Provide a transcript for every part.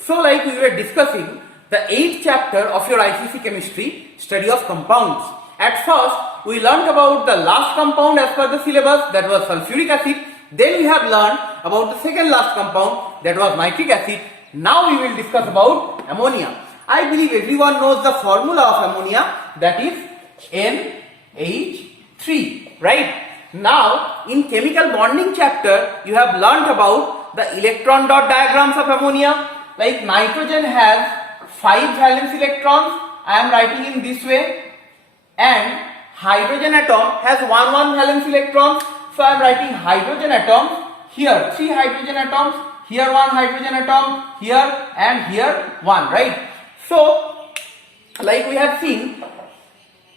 So like we were discussing the 8th chapter of your ICC chemistry, study of compounds. At first, we learnt about the last compound as per the syllabus, that was sulfuric acid. Then we have learned about the second last compound, that was nitric acid. Now we will discuss about ammonia. I believe everyone knows the formula of ammonia, that is NH3, right? Now, in chemical bonding chapter, you have learnt about the electron dot diagrams of ammonia. Like nitrogen has 5 valence electrons, I am writing in this way, and hydrogen atom has 1 valence electrons, so I am writing hydrogen atoms here, 3 hydrogen atoms, here 1 hydrogen atom, here and here 1, right? So, like we have seen,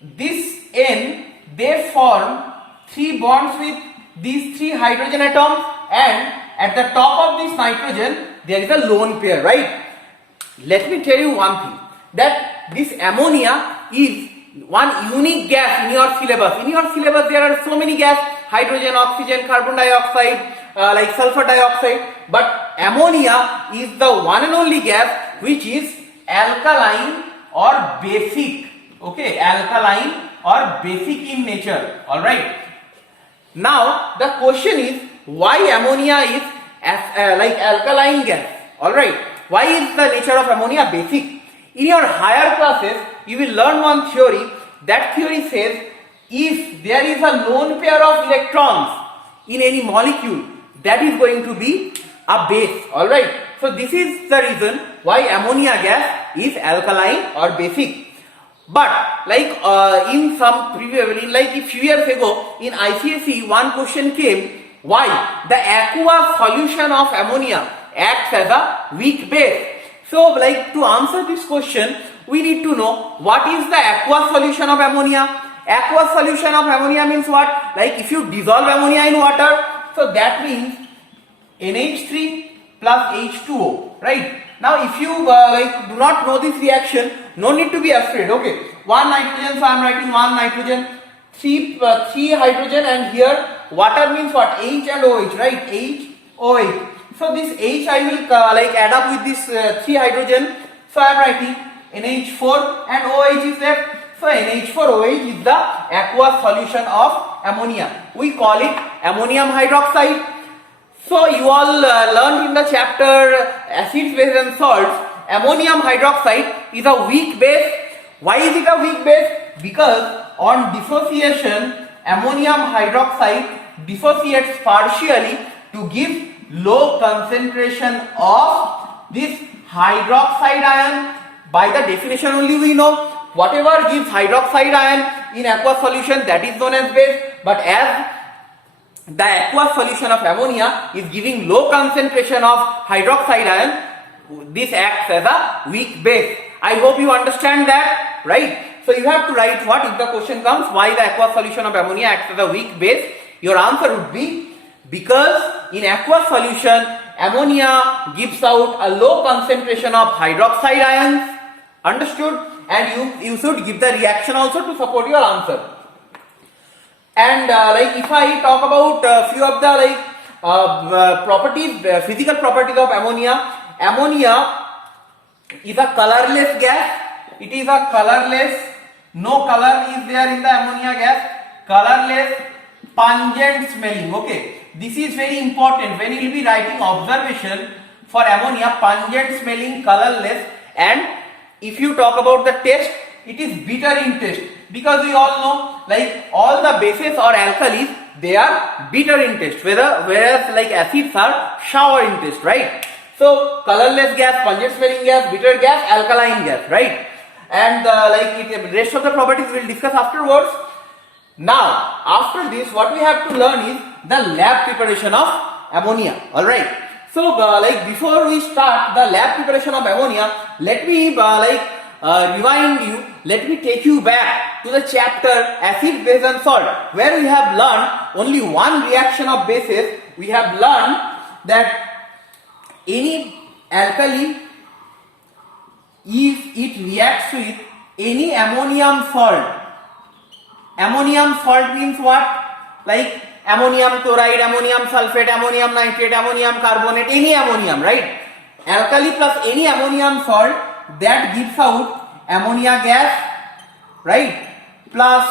this N, they form 3 bonds with these 3 hydrogen atoms, and at the top of this nitrogen there is a lone pair, right? Let me tell you one thing, that this ammonia is one unique gas in your syllabus. In your syllabus there are so many gas, hydrogen, oxygen, carbon dioxide, like sulfur dioxide, but ammonia is the one and only gas which is alkaline or basic, okay, alkaline or basic in nature, alright. Now the question is, why ammonia is like alkaline gas, alright, why is the nature of ammonia basic? In your higher classes you will learn one theory. That theory says, if there is a lone pair of electrons in any molecule, that is going to be a base, alright. So this is the reason why ammonia gas is alkaline or basic. But like in some previous, like a few years ago in ICSE, one question came, why the aqueous solution of ammonia acts as a weak base. So like to answer this question, we need to know what is the aqueous solution of ammonia. Aqueous solution of ammonia means what? Like if you dissolve ammonia in water, so that means NH3 plus H2O, right? Now if you like do not know this reaction, no need to be afraid, okay? 1 nitrogen, so I am writing 1 nitrogen, 3 hydrogen, and here water means what? H and OH, right? HOH. So this H I will like add up with this 3 hydrogen, so I am writing NH4 and OH is left. So NH4OH is the aqueous solution of ammonia. We call it ammonium hydroxide. So you all learned in the chapter acids, bases and salts, ammonium hydroxide is a weak base. Why is it a weak base? Because on dissociation, ammonium hydroxide dissociates partially to give low concentration of this hydroxide ion. By the definition only we know, whatever gives hydroxide ion in aqueous solution, that is known as base, but as the aqueous solution of ammonia is giving low concentration of hydroxide ion, this acts as a weak base. I hope you understand that, right? So you have to write what if the question comes, why the aqueous solution of ammonia acts as a weak base. Your answer would be, because in aqueous solution ammonia gives out a low concentration of hydroxide ions. Understood? And you should give the reaction also to support your answer. And like if I talk about few of the like properties, physical properties of ammonia. Ammonia is a colorless gas. It is a colorless, no color is there in the ammonia gas. Colorless, pungent smelling. Okay, this is very important when you will be writing observation for ammonia. Pungent smelling, colorless, and if you talk about the taste, it is bitter in taste, because we all know like all the bases or alkalis, they are bitter in taste, whereas like acids are sour in taste, right? So colorless gas, pungent smelling gas, bitter gas, alkaline gas, right? And like the rest of the properties we will discuss afterwards. Now after this, what we have to learn is the lab preparation of ammonia, alright? So like before we start the lab preparation of ammonia, let me rewind you, let me take you back to the chapter acid, base and salt, where we have learned only one reaction of bases. We have learned that any alkali, if it reacts with any ammonium salt means what? Like ammonium chloride, ammonium sulfate, ammonium nitrate, ammonium carbonate, any ammonium, right? alkali plus any ammonium salt, that gives out ammonia gas, right? Plus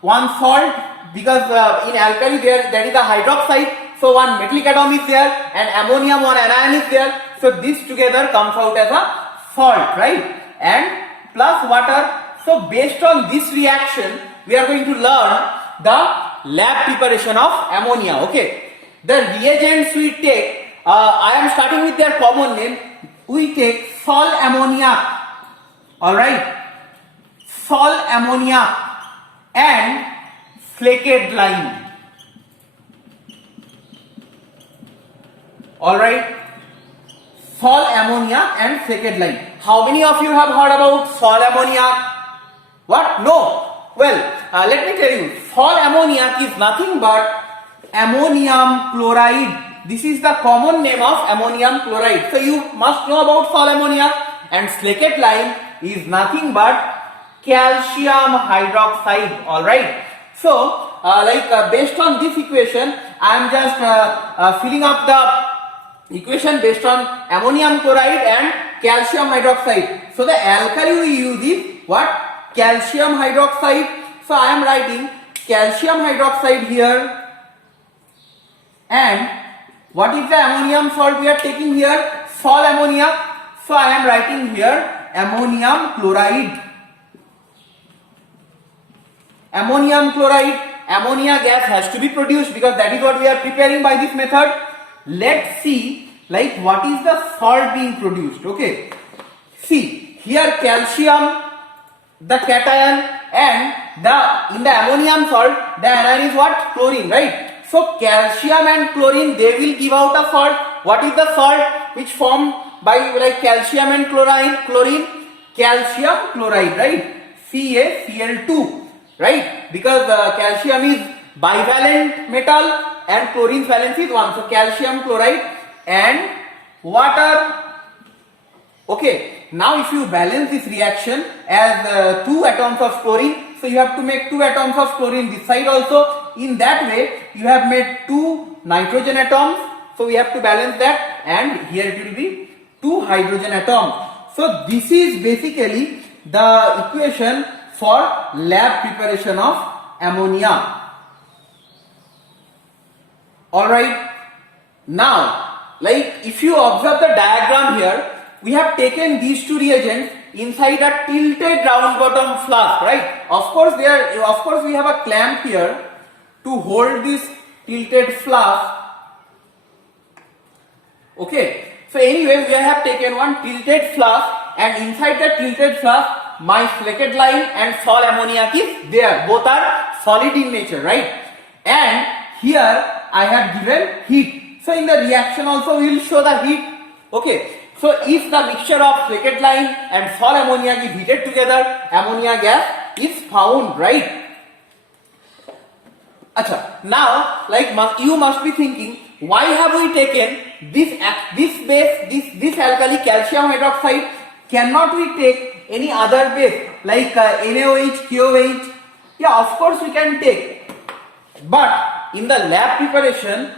one salt, because in alkali there is a hydroxide, so one metallic atom is there, and ammonium, one anion is there, so this together comes out as a salt, right? And plus water. So based on this reaction, we are going to learn the lab preparation of ammonia. Okay, the reagents we take, I am starting with their common name. We take sol ammoniac, all right, sol ammoniac and flaked lime, all right, sol ammoniac and flaked lime. How many of you have heard about sol ammoniac? What? No. Well, let me tell you, sol ammoniac is nothing but ammonium chloride. This is the common name of ammonium chloride. So you must know about sol ammoniac. And flaked lime is nothing but calcium hydroxide. All right. So, based on this equation, I am just filling up the equation based on ammonium chloride and calcium hydroxide. So the alkali we use is what? Calcium hydroxide. So I am writing calcium hydroxide here, and what is the ammonium salt we are taking here? Sol ammoniac. So I am writing here ammonium chloride. Ammonium chloride, ammonia gas has to be produced because that is what we are preparing by this method. Let's see what is the salt being produced. Okay, see here calcium, the cation, and in the ammonium salt the anion is what? Chlorine, right? So calcium and chlorine, they will give out a salt. What is the salt which formed by calcium and chlorine? Calcium chloride, right? CaCl2, right? Because calcium is bivalent metal and chlorine's valence is 1. So calcium chloride and water. Okay, now if you balance this reaction as 2 atoms of chlorine, so you have to make 2 atoms of chlorine this side also. In that way, you have made 2 nitrogen atoms, so we have to balance that, and here it will be 2 hydrogen atoms. So this is basically the equation for lab preparation of ammonia. Alright, now if you observe the diagram here, we have taken these 2 reagents inside a tilted round bottom flask, right? Of course we have a clamp here to hold this tilted flask. Okay, so anyway, we have taken one tilted flask, and inside the tilted flask my flaked lime and sol ammoniac is there. Both are solid in nature, right? And here I have given heat. So in the reaction also we will show the heat. Okay, so if the mixture of flaked lime and sol ammoniac is heated together, ammonia gas is found, right? Acha, now you must be thinking, why have we taken this base, this alkali calcium hydroxide? Cannot we take any other base like NaOH, KOH? Yeah, of course we can take, but in the lab preparation,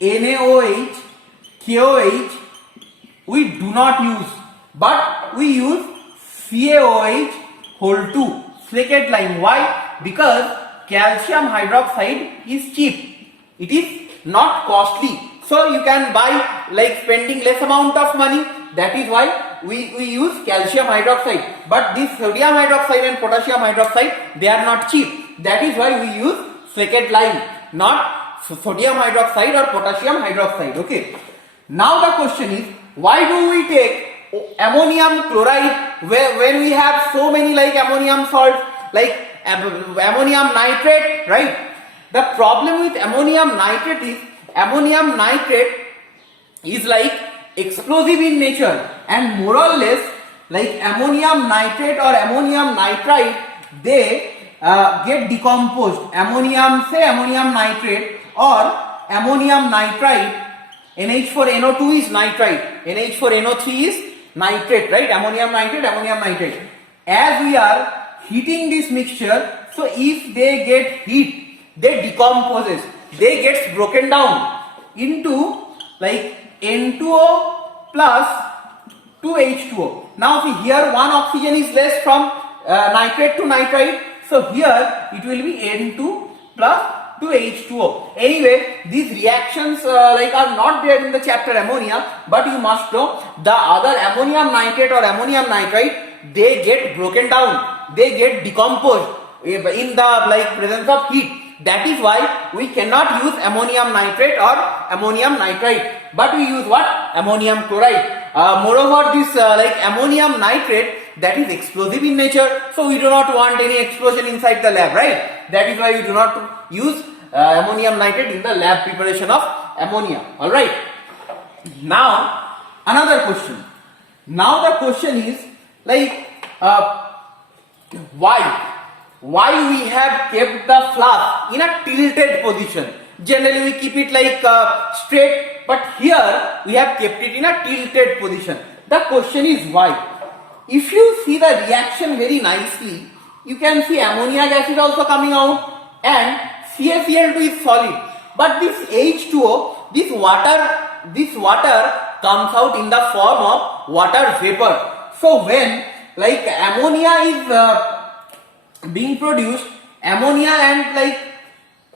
NaOH, KOH we do not use, but we use CaOH whole 2, flaked lime. Why? Because calcium hydroxide is cheap. It is not costly. So you can buy spending less amount of money. That is why we use calcium hydroxide. But this sodium hydroxide and potassium hydroxide, they are not cheap. That is why we use flaked lime, not sodium hydroxide or potassium hydroxide. Okay. Now the question is, why do we take ammonium chloride when we have so many ammonium salts, ammonium nitrate, right? The problem with ammonium nitrate is explosive in nature, and more or less ammonium nitrate or ammonium nitrite, they get decomposed. Ammonium nitrate or ammonium nitrite, NH4NO2 is nitrite, NH4NO3 is nitrate, right? Ammonium nitrate. As we are heating this mixture, so if they get heat, they decomposes, they gets broken down into N2O plus 2H2O. Now see here one oxygen is less from nitrate to nitrite. So here it will be N2 plus 2H2O. Anyway, these reactions like are not there in the chapter ammonia, but you must know the other ammonium nitrate or ammonium nitrite, they get broken down, they get decomposed in the like presence of heat. That is why we cannot use ammonium nitrate or ammonium nitrite, but we use what? Ammonium chloride. Moreover, this like ammonium nitrate, that is explosive in nature, so we do not want any explosion inside the lab, right? That is why we do not use ammonium nitrate in the lab preparation of ammonia. All right. Now another question. Now the question is like why we have kept the flask in a tilted position? Generally we keep it like straight, but here we have kept it in a tilted position. The question is why? If you see the reaction very nicely, you can see ammonia gas is also coming out and CaCl2 is solid. But this H2O, this water comes out in the form of water vapor. So when like ammonia is being produced, ammonia and like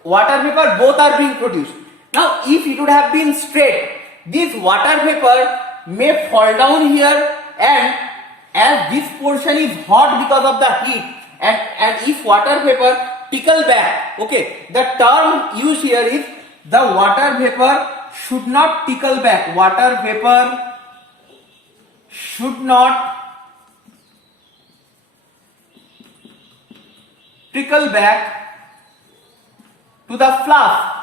water vapor both are being produced. Now if it would have been straight, this water vapor may fall down here, and as this portion is hot because of the heat, and if water vapor trickle back, okay, the term used here is the water vapor should not trickle back. Water vapor should not trickle back to the flask.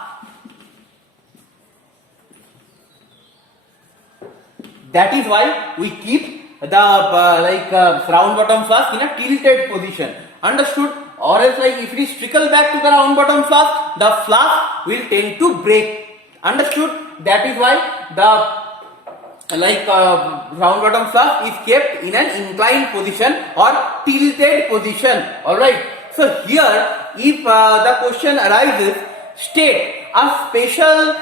That is why we keep the round bottom flask in a tilted position. Understood? Or else like if it is trickle back to the round bottom flask, the flask will tend to break. Understood? That is why the round bottom flask is kept in an inclined position or tilted position. Alright. So here if the question arises, state a special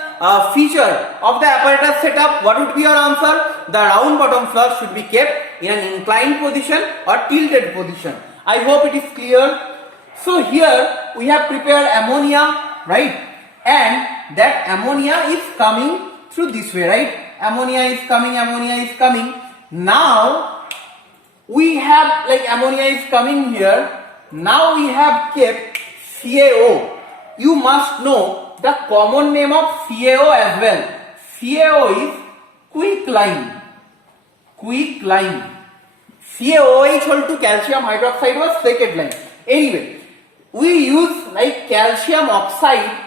feature of the apparatus setup, what would be your answer? The round bottom flask should be kept in an inclined position or tilted position. I hope it is clear. So here we have prepared ammonia, right? And that ammonia is coming through this way, right? Ammonia is coming. Now we have like ammonia is coming here. Now we have kept CaO. You must know the common name of CaO as well. CaO is quicklime. CaOH equal to calcium hydroxide was second line. Anyway, we use like calcium oxide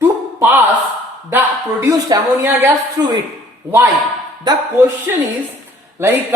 to pass the produced ammonia gas through it. Why? The question is like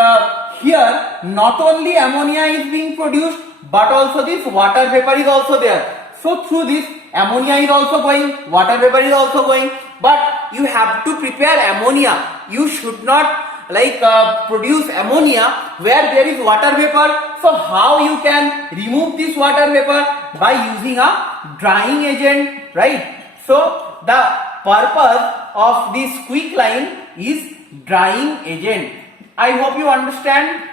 here not only ammonia is being produced, but also this water vapor is also there. So through this ammonia is also going, water vapor is also going, but you have to prepare ammonia. You should not like produce ammonia where there is water vapor. So how you can remove this water vapor? By using a drying agent, right? So the purpose of this quicklime is drying agent. I hope you understand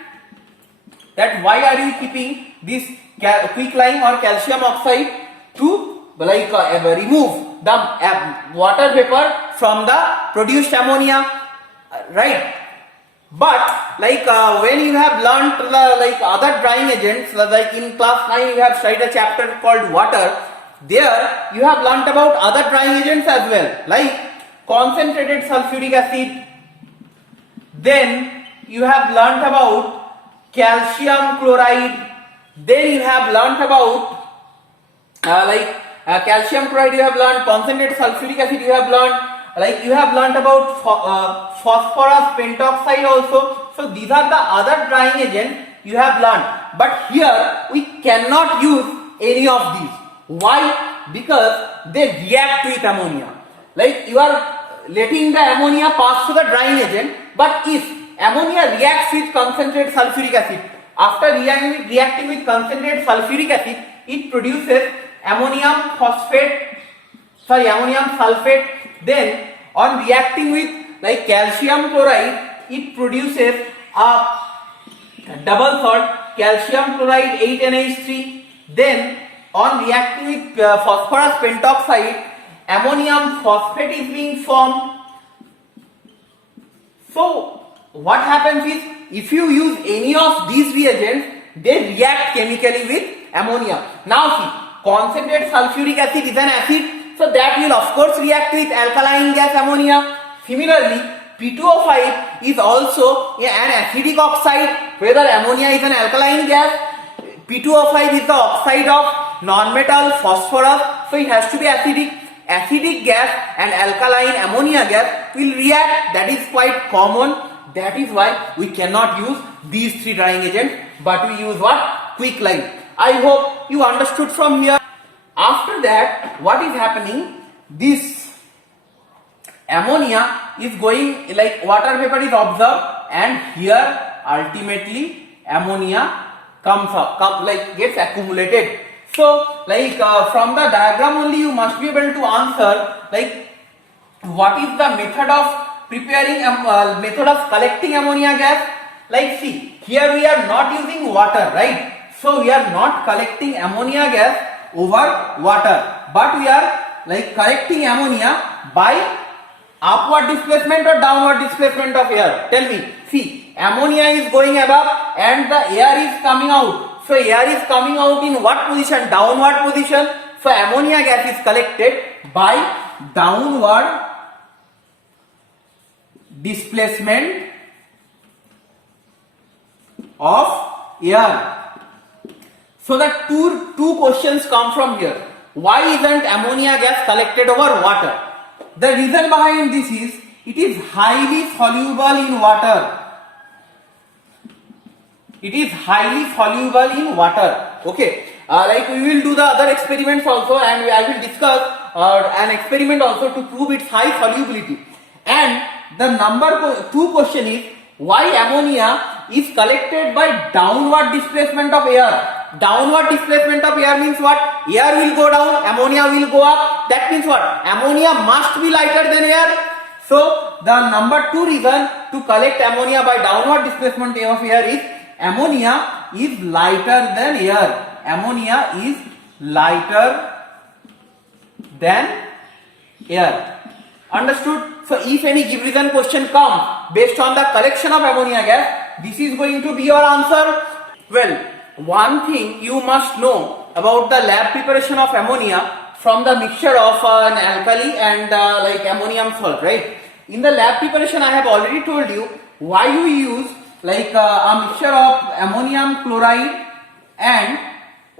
that why are you keeping this quicklime or calcium oxide to like remove the water vapor from the produced ammonia, right? But like when you have learnt the like other drying agents, like in class 9 you have studied a chapter called water. There you have learnt about other drying agents as well, like concentrated sulfuric acid. Then you have learnt about calcium chloride. Then you have learnt about calcium chloride. You have learnt concentrated sulfuric acid. You have learnt like you have learnt about phosphorus pentoxide also. So these are the other drying agents you have learnt. But here we cannot use any of these. Why? Because they react with ammonia. Like you are letting the ammonia pass through the drying agent, but if ammonia reacts with concentrated sulfuric acid, after reacting with concentrated sulfuric acid, it produces ammonium sulfate. Then on reacting with like calcium chloride, it produces a double salt calcium chloride 8NH3. Then on reacting with phosphorus pentoxide, ammonium phosphate is being formed. So what happens is, if you use any of these reagents, they react chemically with ammonia. Now see, concentrated sulfuric acid is an acid, so that will of course react with alkaline gas ammonia. Similarly, P2O5 is also an acidic oxide. Whether ammonia is an alkaline gas, P2O5 is the oxide of nonmetal phosphorus, so it has to be acidic. Acidic gas and alkaline ammonia gas will react. That is quite common. That is why we cannot use these three drying agents, but we use what? Quicklime. I hope you understood from here. After that, what is happening? This ammonia is going, like water vapor is observed, and here ultimately ammonia comes up, gets accumulated. So like from the diagram only you must be able to answer like what is the method of preparing method of collecting ammonia gas. Like see, here we are not using water, right? So we are not collecting ammonia gas over water, but we are like collecting ammonia by upward displacement or downward displacement of air. Tell me. See, ammonia is going above and the air is coming out. So air is coming out in what position? Downward position. So ammonia gas is collected by downward displacement of air. So the two questions come from here. Why isn't ammonia gas collected over water? The reason behind this is it is highly soluble in water. It is highly soluble in water. Okay. Like we will do the other experiments also, and I will discuss an experiment also to prove its high solubility. And the number 2 question is why ammonia is collected by downward displacement of air. Downward displacement of air means what? Air will go down, ammonia will go up. That means what? Ammonia must be lighter than air. So the number 2 reason to collect ammonia by downward displacement of air is ammonia is lighter than air. Ammonia is lighter than air. Understood? So if any give reason question comes based on the collection of ammonia gas, this is going to be your answer. Well, one thing you must know about the lab preparation of ammonia from the mixture of an alkali and like ammonium salt, right? In the lab preparation I have already told you why you use like a mixture of ammonium chloride and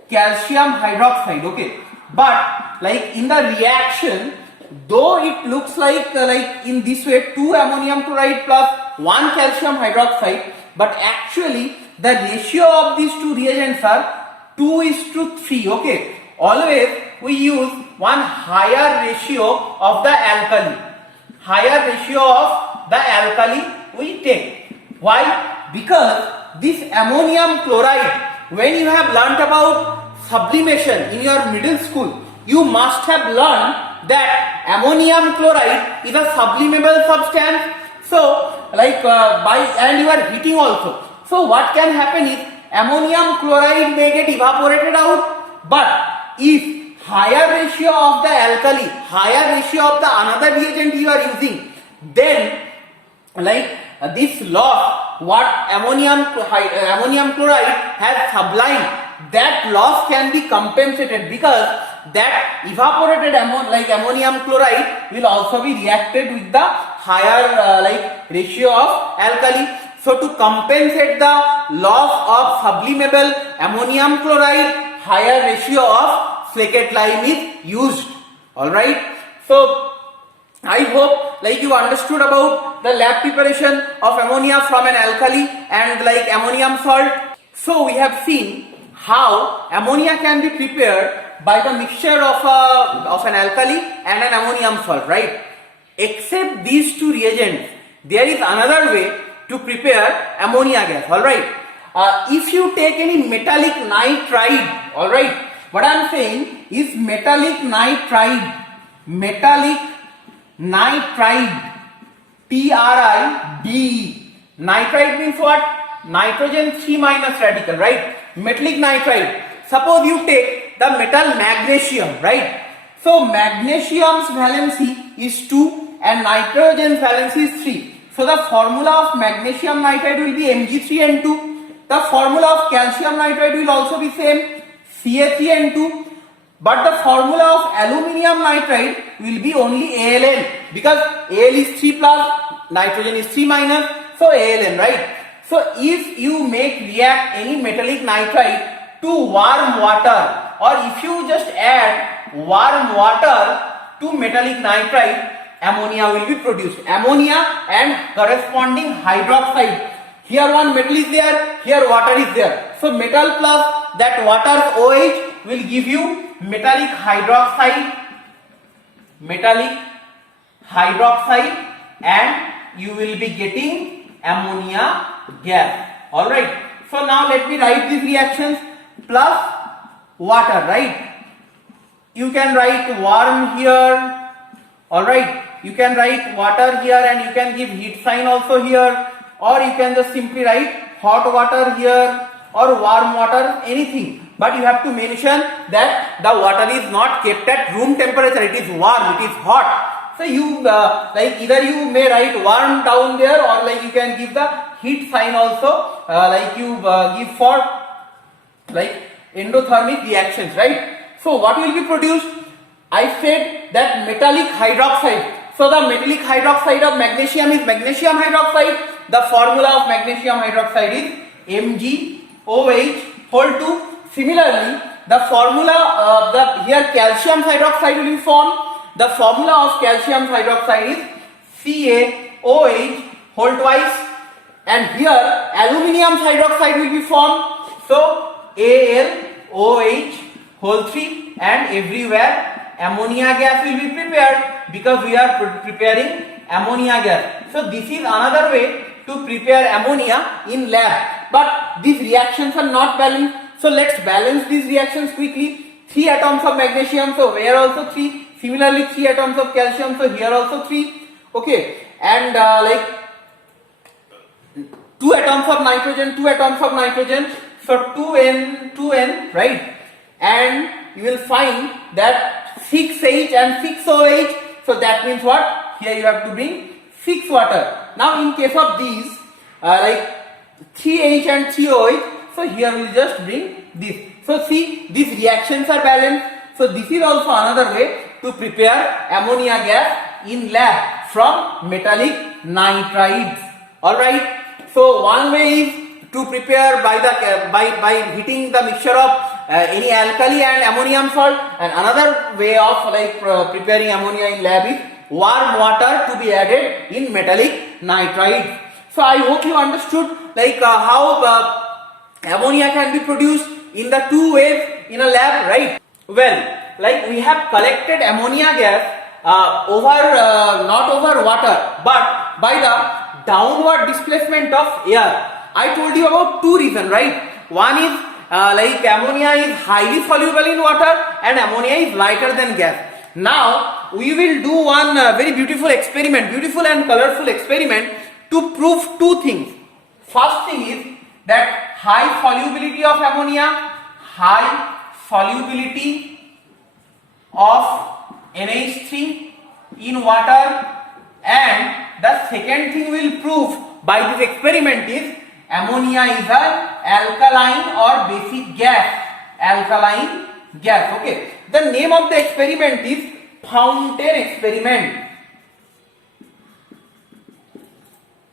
calcium hydroxide, okay? But like in the reaction, though it looks like in this way 2 ammonium chloride plus 1 calcium hydroxide, but actually the ratio of these two reagents are 2:3, okay? Always we use one higher ratio of the alkali. Higher ratio of the alkali we take. Why? Because this ammonium chloride, when you have learnt about sublimation in your middle school, you must have learned that ammonium chloride is a sublimable substance. So like and you are heating also. So what can happen is ammonium chloride may get evaporated out, but if higher ratio of the alkali, higher ratio of the another reagent you are using, then like this loss what ammonium chloride has sublimed, that loss can be compensated because that evaporated ammonium chloride will also be reacted with the higher ratio of alkali. So to compensate the loss of sublimable ammonium chloride, higher ratio of flaked lime is used. Alright. So I hope you understood about the lab preparation of ammonia from an alkali and ammonium salt. So we have seen how ammonia can be prepared by the mixture of an alkali and an ammonium salt, right? Except these two reagents, there is another way to prepare ammonia gas, alright? If you take any metallic nitride, alright, what I am saying is metallic nitride TRIDE. Nitride means what? Nitrogen 3 minus radical, right? Metallic nitride. Suppose you take the metal magnesium, right? So magnesium's valency is 2 and nitrogen's valency is 3. So the formula of magnesium nitride will be Mg3N2. The formula of calcium nitride will also be same, Ca3N2. But the formula of aluminium nitride will be only ALN, because Al is 3 plus, nitrogen is 3 minus, so ALN, right? So if you make react any metallic nitride to warm water, or if you just add warm water to metallic nitride, ammonia will be produced. Ammonia and corresponding hydroxide. Here one metal is there, here water is there. So metal plus that water's OH will give you metallic hydroxide, and you will be getting ammonia gas. Alright. So now let me write these reactions. Plus water, right? You can write warm here. Alright. You can write water here and you can give heat sign also here. Or you can just simply write hot water here or warm water, anything. But you have to mention that the water is not kept at room temperature. It is warm, it is hot. So you like either you may write warm down there, or like you can give the heat sign also, like you give for like endothermic reactions, right? So what will be produced? I said that metallic hydroxide. So the metallic hydroxide of magnesium is magnesium hydroxide. The formula of magnesium hydroxide is MgOH whole 2. Similarly, the formula here calcium hydroxide will be formed. The formula of calcium hydroxide is CaOH whole twice, and here aluminium hydroxide will be formed. So AlOH whole 3, and everywhere ammonia gas will be prepared, because we are preparing ammonia gas. So this is another way to prepare ammonia in lab. But these reactions are not balanced. So let's balance these reactions quickly. 3 atoms of magnesium, so here also 3. Similarly 3 atoms of calcium, so here also 3. Okay, and like 2 atoms of nitrogen, 2 atoms of nitrogen, so 2N, right? And you will find that 6H and 6OH, so that means what? Here you have to bring 6 water. Now in case of these, like 3H and 3OH, so here we will just bring this. So see, these reactions are balanced. So this is also another way to prepare ammonia gas in lab from metallic nitrides. Alright. So one way is to prepare by heating the mixture of any alkali and ammonium salt, and another way of like preparing ammonia in lab is warm water to be added in metallic nitride. So I hope you understood like how ammonia can be produced in the 2 ways in a lab, right? Well, like we have collected ammonia gas not over water, but by the downward displacement of air. I told you about 2 reasons, right? One is like ammonia is highly soluble in water and ammonia is lighter than gas. Now we will do one very beautiful experiment, beautiful and colorful experiment to prove 2 things. First thing is that high solubility of ammonia, high solubility of NH3 in water, and the second thing we will prove by this experiment is ammonia is an alkaline or basic gas. Alkaline gas. Okay. The name of the experiment is fountain experiment.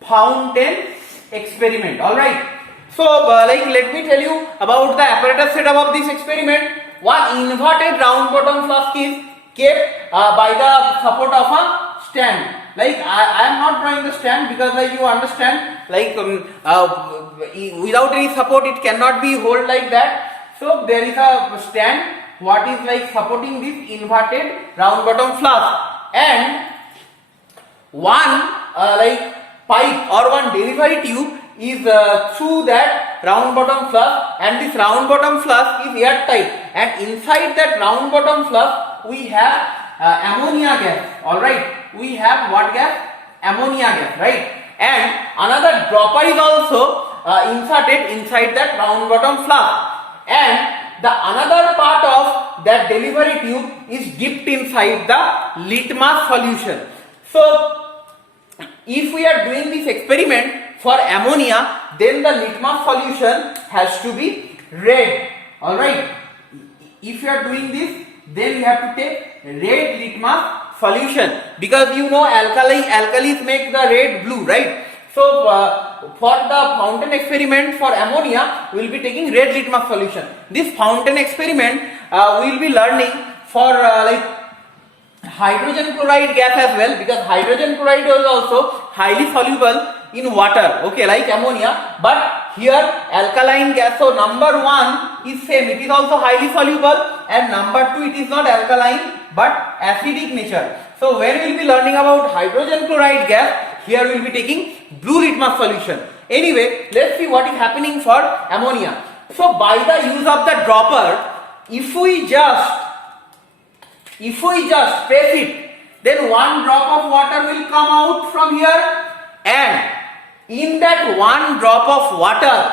Fountain experiment. Alright. So like let me tell you about the apparatus setup of this experiment. One inverted round bottom flask is kept by the support of a stand. Like I am not drawing the stand because like you understand, like without any support it cannot be held like that. So there is a stand what is like supporting this inverted round bottom flask, and one like pipe or one delivery tube is through that round bottom flask, and this round bottom flask is airtight, and inside that round bottom flask we have ammonia gas. Alright, we have what gas? ammonia gas, right? And another dropper is also inserted inside that round bottom flask, and the another part of that delivery tube is dipped inside the litmus solution. So if we are doing this experiment for ammonia, then the litmus solution has to be red. All right. If you are doing this, then you have to take red litmus solution, because you know alkalis make the red blue, right? So for the fountain experiment for ammonia, we will be taking red litmus solution. This fountain experiment we will be learning for like hydrogen chloride gas as well, because hydrogen chloride is also highly soluble in water, okay, like ammonia. But here alkaline gas, so number 1 is same, it is also highly soluble, and number 2 it is not alkaline but acidic nature. So when we will be learning about hydrogen chloride gas, here we will be taking blue litmus solution. Anyway, let's see what is happening for ammonia. So by the use of the dropper, if we just press it, then one drop of water will come out from here, and in that one drop of water,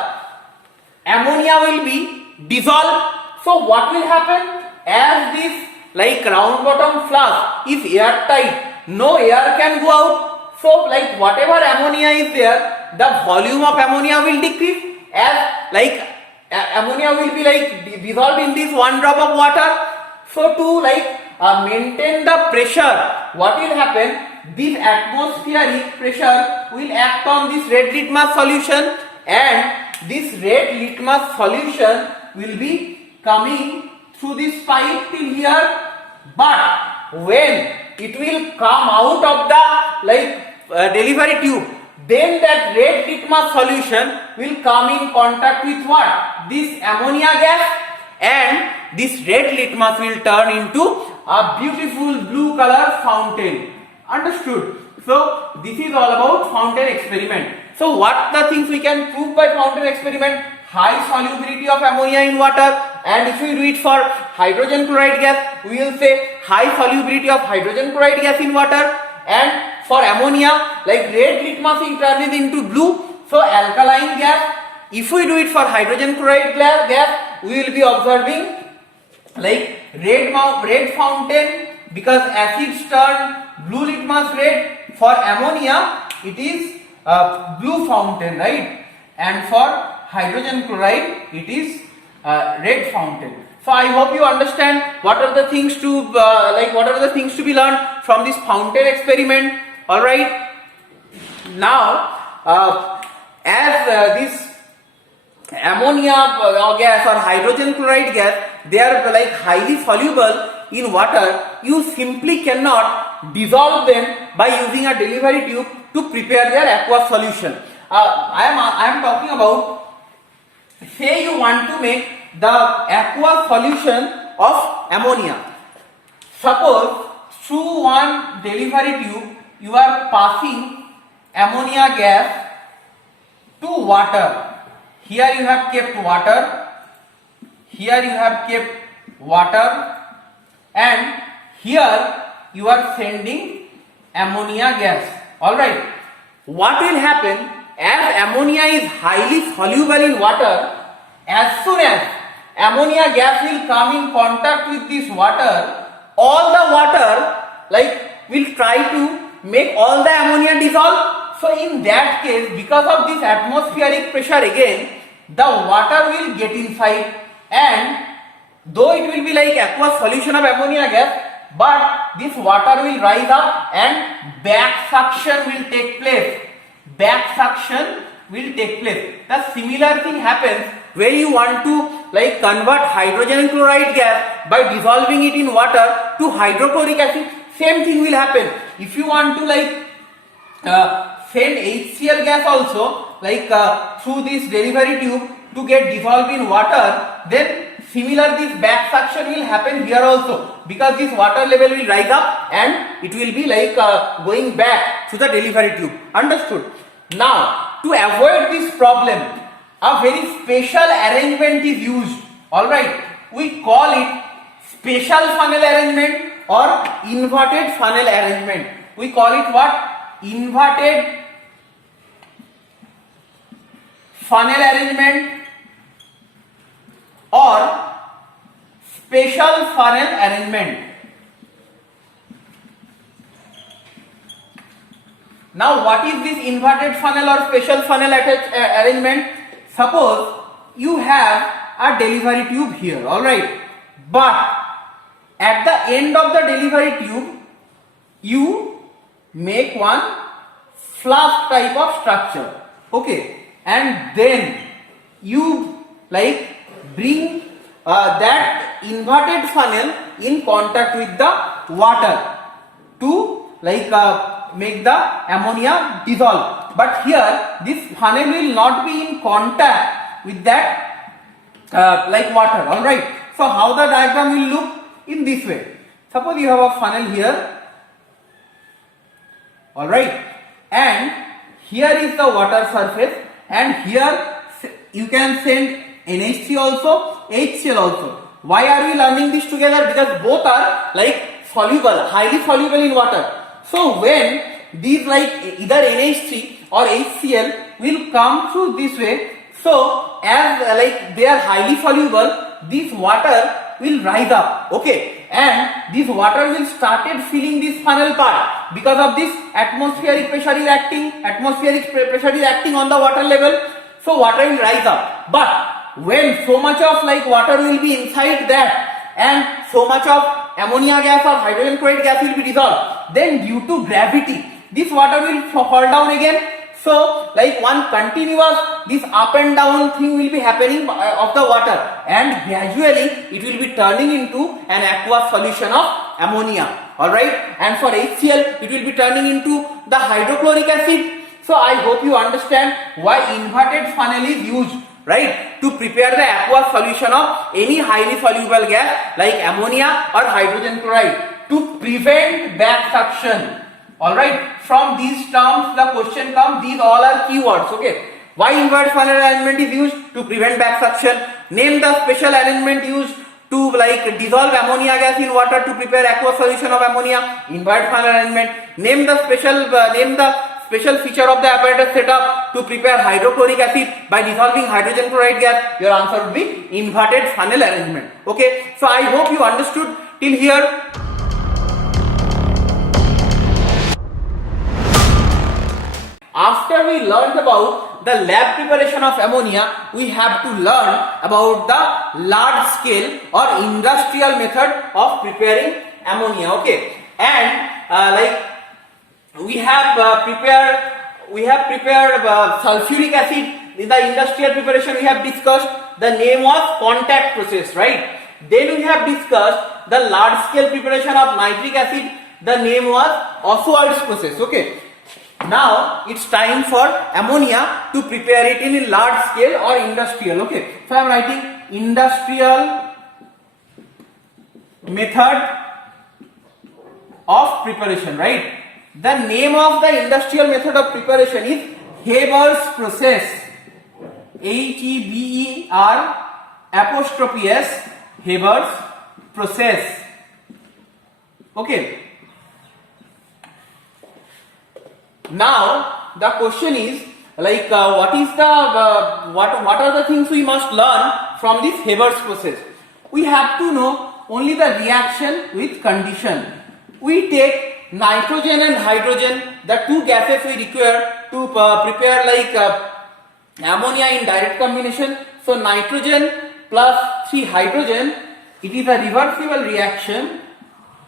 ammonia will be dissolved. So what will happen? As this like round bottom flask is airtight, no air can go out. So like whatever ammonia is there, the volume of ammonia will decrease, as like ammonia will be like dissolved in this one drop of water. So to like maintain the pressure, what will happen? This atmospheric pressure will act on this red litmus solution, and this red litmus solution will be coming through this pipe till here. But when it will come out of the like delivery tube, then that red litmus solution will come in contact with what? This ammonia gas, and this red litmus will turn into a beautiful blue color fountain. Understood? So this is all about fountain experiment. So what the things we can prove by fountain experiment? High solubility of ammonia in water, and if we do it for hydrogen chloride gas, we will say high solubility of hydrogen chloride gas in water, and for ammonia, like red litmus will turn into blue, so alkaline gas. If we do it for hydrogen chloride gas, we will be observing like red fountain, because acids turn blue litmus red. For ammonia, it is blue fountain, right? And for hydrogen chloride, it is red fountain. So I hope you understand what are the things to what are the things to be learned from this fountain experiment. All right. Now, as this ammonia gas or hydrogen chloride gas, they are like highly soluble in water. You simply cannot dissolve them by using a delivery tube to prepare their aqueous solution. I am talking about, say you want to make the aqueous solution of ammonia. Suppose through one delivery tube you are passing ammonia gas to water. Here you have kept water, here you have kept water, and here you are sending ammonia gas. Alright, what will happen? As ammonia is highly soluble in water, as soon as ammonia gas will come in contact with this water, all the water like will try to make all the ammonia dissolve. So in that case, because of this atmospheric pressure again, the water will get inside, and though it will be like aqueous solution of ammonia gas, but this water will rise up and back suction will take place. Back suction will take place. The similar thing happens where you want to like convert hydrogen chloride gas by dissolving it in water to hydrochloric acid. Same thing will happen. If you want to like send HCl gas also like through this delivery tube to get dissolved in water, then similar this back suction will happen here also, because this water level will rise up and it will be like going back to the delivery tube. Understood? Now to avoid this problem, a very special arrangement is used. Alright, we call it special funnel arrangement or inverted funnel arrangement. We call it what? inverted funnel arrangement or special funnel arrangement. Now what is this inverted funnel or special funnel arrangement? Suppose you have a delivery tube here, alright, but at the end of the delivery tube you make one flask type of structure, okay, and then you like bring that inverted funnel in contact with the water to like make the ammonia dissolve. But here this funnel will not be in contact with that like water, alright. So how the diagram will look? In this way. Suppose you have a funnel here, alright, and here is the water surface, and here you can send NH3 also, HCl also. Why are we learning this together? Because both are like soluble, highly soluble in water. So when these like either NH3 or HCl will come through this way, so as like they are highly soluble, this water will rise up, okay, and this water will started filling this funnel part. Because of this atmospheric pressure is acting, on the water level, so water will rise up. But when so much of like water will be inside that and so much of ammonia gas or hydrogen chloride gas will be dissolved, then due to gravity this water will fall down again. So like one continuous this up and down thing will be happening of the water, and gradually it will be turning into an aqueous solution of ammonia, alright, and for HCl it will be turning into the hydrochloric acid. So I hope you understand why inverted funnel is used, right, to prepare the aqueous solution of any highly soluble gas like ammonia or hydrogen chloride to prevent back suction. Alright, from these terms the question comes, these all are keywords, okay. Why inverted funnel arrangement is used? To prevent back suction. Name the special arrangement used to like dissolve ammonia gas in water to prepare aqueous solution of ammonia. Inverted funnel arrangement. Name the special feature of the apparatus setup to prepare hydrochloric acid by dissolving hydrogen chloride gas. Your answer would be inverted funnel arrangement, okay. So I hope you understood till here. After we learned about the lab preparation of ammonia, we have to learn about the large scale or industrial method of preparing ammonia, okay. And like we have prepared sulfuric acid. In the industrial preparation we have discussed, the name was contact process, right. Then we have discussed the large scale preparation of nitric acid. The name was Oswald's process, okay. Now it's time for ammonia to prepare it in a large scale or industrial, okay. So I am writing industrial method of preparation, right. The name of the industrial method of preparation is Haber's process, Heber''s Haber's process, okay. Now the question is like what are the things we must learn from this Haber's process? We have to know only the reaction with condition. We take nitrogen and hydrogen, the two gases we require to prepare like ammonia in direct combination. So nitrogen plus 3 hydrogen, it is a reversible reaction.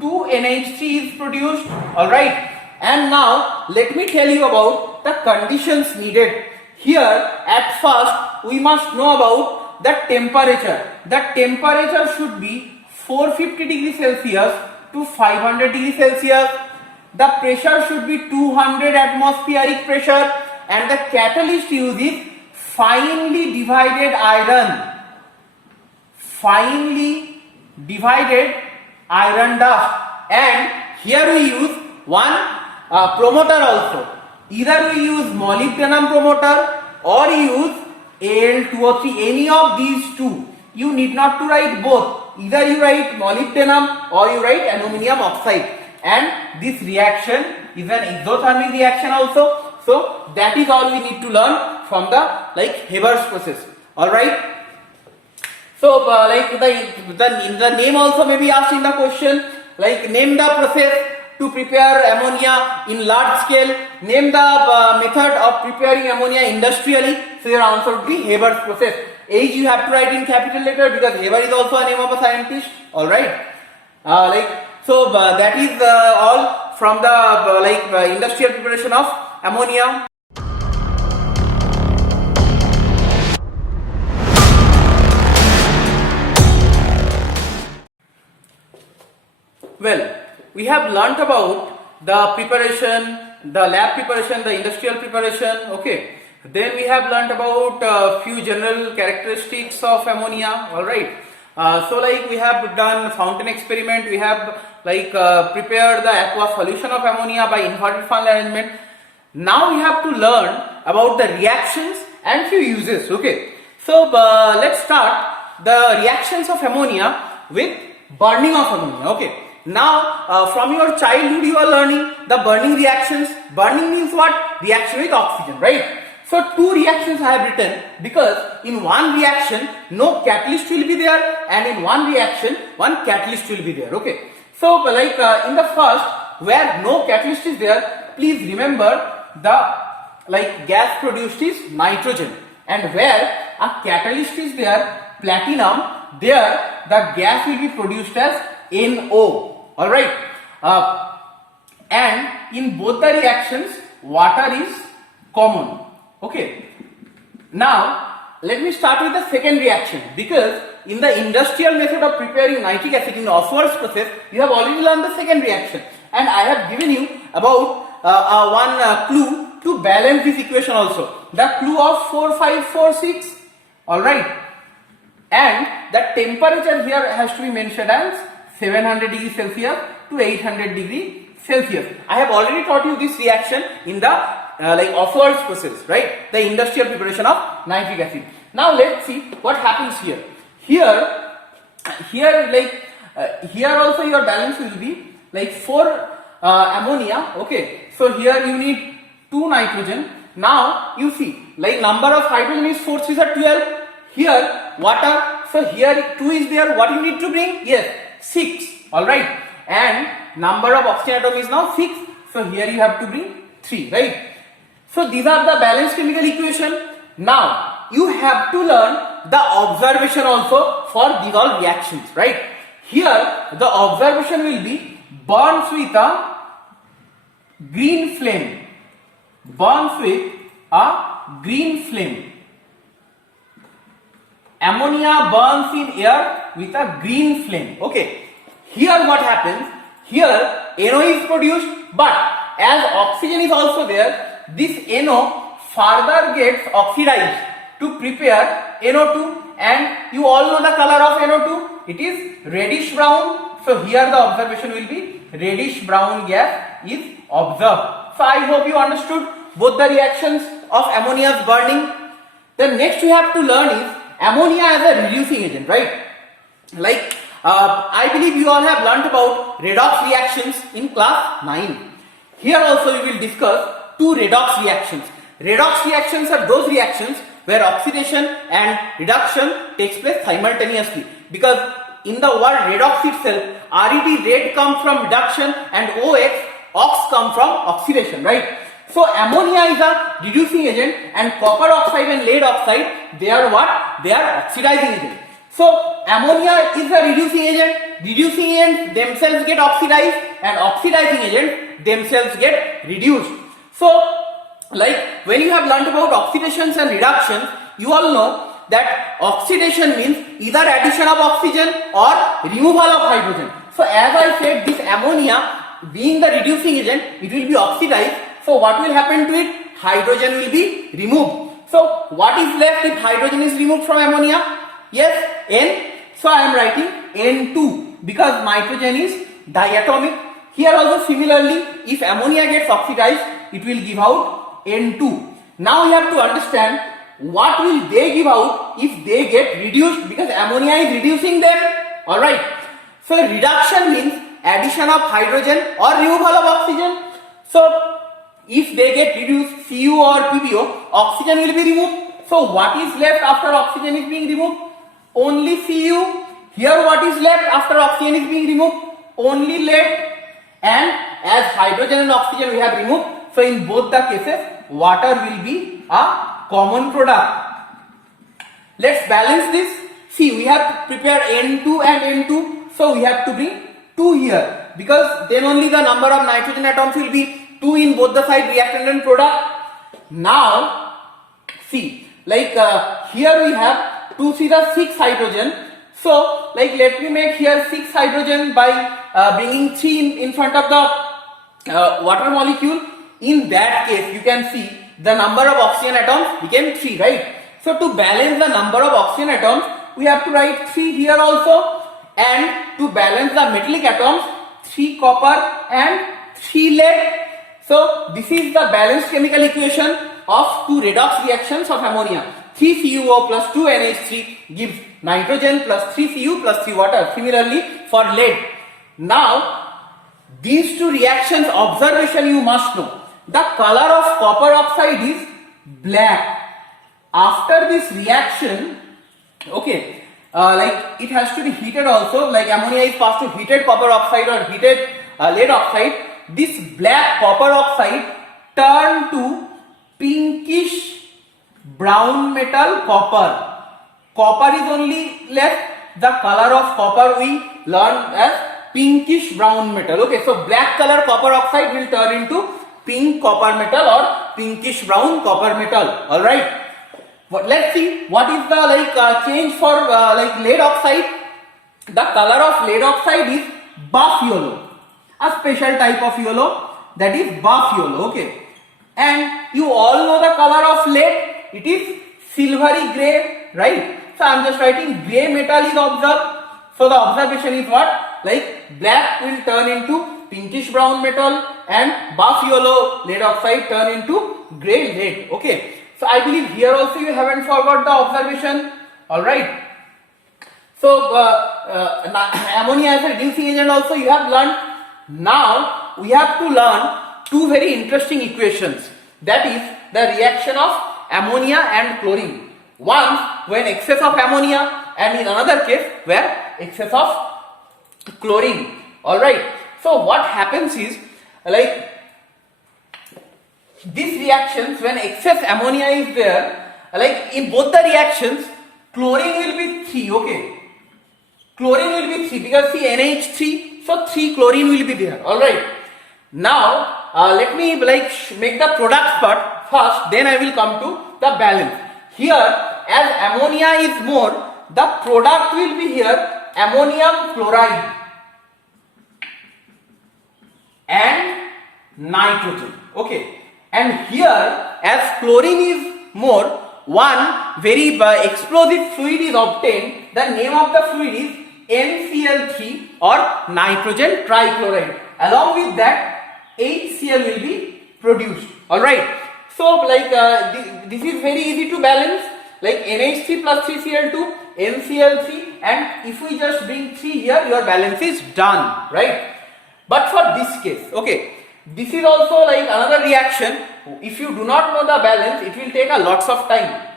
2 NH3 is produced, alright. And now let me tell you about the conditions needed. Here at first we must know about the temperature. The temperature should be 450 degrees Celsius to 500 degrees Celsius. The pressure should be 200 atmospheric pressure, and the catalyst used is finely divided iron. Finely divided iron dust. And here we use one promoter also. Either we use molybdenum promoter or use Al2O3, any of these two. You need not to write both. Either you write molybdenum or you write aluminum oxide. And this reaction is an exothermic reaction also. So that is all we need to learn from the Haber's process. All right. So the name also may be asked in the question, name the process to prepare ammonia in large scale, name the method of preparing ammonia industrially. So your answer would be Haber's process. H you have to write in capital letter because Haber is also a name of a scientist. All right. That is all from the industrial preparation of ammonia. Well, we have learnt about the preparation, the lab preparation, the industrial preparation. Okay. Then we have learnt about few general characteristics of ammonia. All right. We have done fountain experiment. We have prepared the aqueous solution of ammonia by inverted funnel arrangement. Now we have to learn about the reactions and few uses. Okay. So let's start the reactions of ammonia with burning of ammonia. Okay. Now from your childhood you are learning the burning reactions. Burning means what? Reaction with oxygen, right? So two reactions I have written because in one reaction no catalyst will be there and in one reaction one catalyst will be there. Okay. So in the first where no catalyst is there, please remember the gas produced is nitrogen, and where a catalyst is there, platinum, there the gas will be produced as NO. All right. And in both the reactions water is common. Okay. Now let me start with the second reaction, because in the industrial method of preparing nitric acid in Oswald's process you have already learned the second reaction, and I have given you about one clue to balance this equation also, the clue of 4546. all right, and the temperature here has to be mentioned as 700 degrees Celsius to 800 degrees Celsius. I have already taught you this reaction in the Oswald's process, right? The industrial preparation of nitric acid. Now let's see what happens here. Here also your balance will be for ammonia. Okay, so here you need 2 nitrogen. Now you see number of hydrogen is 4 3 are 12. Here water, so here 2 is there. What you need to bring? Yes, 6. All right, and number of oxygen atom is now 6. So here you have to bring 3, right? So these are the balanced chemical equation. Now you have to learn the observation also for these all reactions, right? Here the observation will be burns with a green flame. Burns with a green flame. Ammonia burns in air with a green flame. Okay. Here what happens? Here NO is produced, but as oxygen is also there, this NO further gets oxidized to prepare NO2, and you all know the color of NO2. It is reddish brown. So here the observation will be reddish brown gas is observed. So I hope you understood both the reactions of ammonia's burning. Then next we have to learn is ammonia as a reducing agent, right? I believe you all have learnt about redox reactions in class 9. Here also we will discuss 2 redox reactions. Redox reactions are those reactions where oxidation and reduction takes place simultaneously, because in the word redox itself, RED, red, comes from reduction, and OX, ox, come from oxidation, right? So ammonia is a reducing agent, and copper oxide and lead oxide, they are what? They are oxidizing agent. So ammonia is a reducing agent. Reducing agents themselves get oxidized, and oxidizing agents themselves get reduced. So when you have learnt about oxidations and reductions, you all know that oxidation means either addition of oxygen or removal of hydrogen. So as I said, this ammonia being the reducing agent, it will be oxidized. So what will happen to it? Hydrogen will be removed. So what is left if hydrogen is removed from ammonia? Yes, N. So I am writing N2 because nitrogen is diatomic. Here also similarly, if ammonia gets oxidized, it will give out N2. Now you have to understand what will they give out if they get reduced, because ammonia is reducing them. Alright. So reduction means addition of hydrogen or removal of oxygen. So if they get reduced, Cu or PbO, oxygen will be removed. So what is left after oxygen is being removed? Only Cu. Here what is left after oxygen is being removed? Only lead. And as hydrogen and oxygen we have removed, so in both the cases water will be a common product. Let's balance this. See, we have prepared N2 and N2, so we have to bring 2 here, because then only the number of nitrogen atoms will be 2 in both the side, reactant and product. Now see, like here we have 2 3 the 6 hydrogen. So like let me make here 6 hydrogen by bringing 3 in front of the water molecule. In that case you can see the number of oxygen atoms became 3, right? So to balance the number of oxygen atoms we have to write 3 here also, and to balance the metallic atoms 3 copper and 3 lead. So this is the balanced chemical equation of 2 redox reactions of ammonia. 3 CuO plus 2 NH3 gives nitrogen plus 3 Cu plus 3 water. Similarly for lead. Now these 2 reactions observation you must know. The color of copper oxide is black. After this reaction, okay, like it has to be heated also, like ammonia is passed to heated copper oxide or heated lead oxide. This black copper oxide turn to pinkish brown metal copper. Copper is only left. The color of copper we learned as pinkish brown metal. Okay, so black color copper oxide will turn into pink copper metal or pinkish brown copper metal. All right. But let's see what is the change for lead oxide. The color of lead oxide is buff yellow, a special type of yellow, that is buff yellow. Okay, and you all know the color of lead, it is silvery gray, right? So I am just writing gray metal is observed. So the observation is what? Like black will turn into pinkish brown metal and buff yellow lead oxide turn into gray lead. Okay. So I believe here also you haven't forgot the observation. Alright. So ammonia as a reducing agent also you have learned. Now we have to learn 2 very interesting equations. That is the reaction of ammonia and chlorine. One when excess of ammonia, and in another case where excess of chlorine. Alright. So what happens is, like these reactions when excess ammonia is there, like in both the reactions chlorine will be 3. Okay, chlorine will be 3 because see NH3, so 3 chlorine will be there. Alright, now let me make the product part first, then I will come to the balance. Here as ammonia is more, the product will be here ammonium chloride and nitrogen. Okay. And here as chlorine is more, one very explosive fluid is obtained. The name of the fluid is NCl3 or nitrogen trichloride. Along with that HCl will be produced. Alright. So this is very easy to balance, like NH3 plus 3Cl2, NCl3, and if we just bring 3 here, your balance is done, right? But for this case, okay, this is also like another reaction. If you do not know the balance, it will take a lots of time.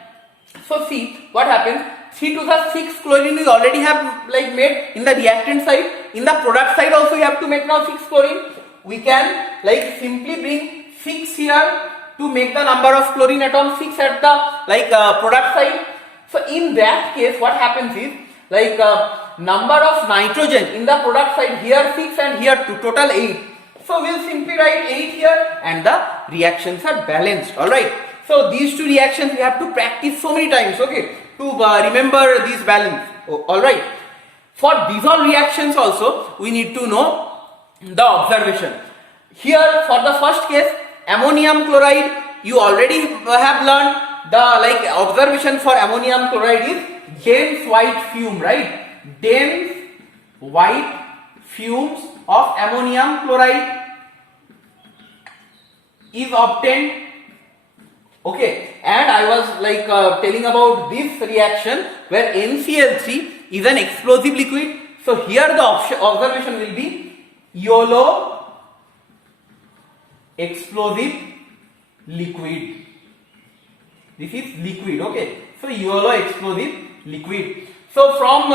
So see what happens. 3 to the 6 chlorine we already have made in the reactant side. In the product side also you have to make now 6 chlorine. We can simply bring 6 here to make the number of chlorine atoms 6 at the product side. So in that case what happens is number of nitrogen in the product side here 6 and here 2, total 8. So we'll simply write 8 here and the reactions are balanced. Alright. So these 2 reactions we have to practice so many times, okay, to remember these balance. Alright. For dissolved reactions also we need to know the observation. Here for the first case ammonium chloride, you already have learned the observation for ammonium chloride is dense white fume, right? Dense white fumes of ammonium chloride is obtained. Okay, and I was telling about this reaction where NCl3 is an explosive liquid. So here the observation will be yellow explosive liquid. This is liquid, okay. So yellow explosive liquid. So from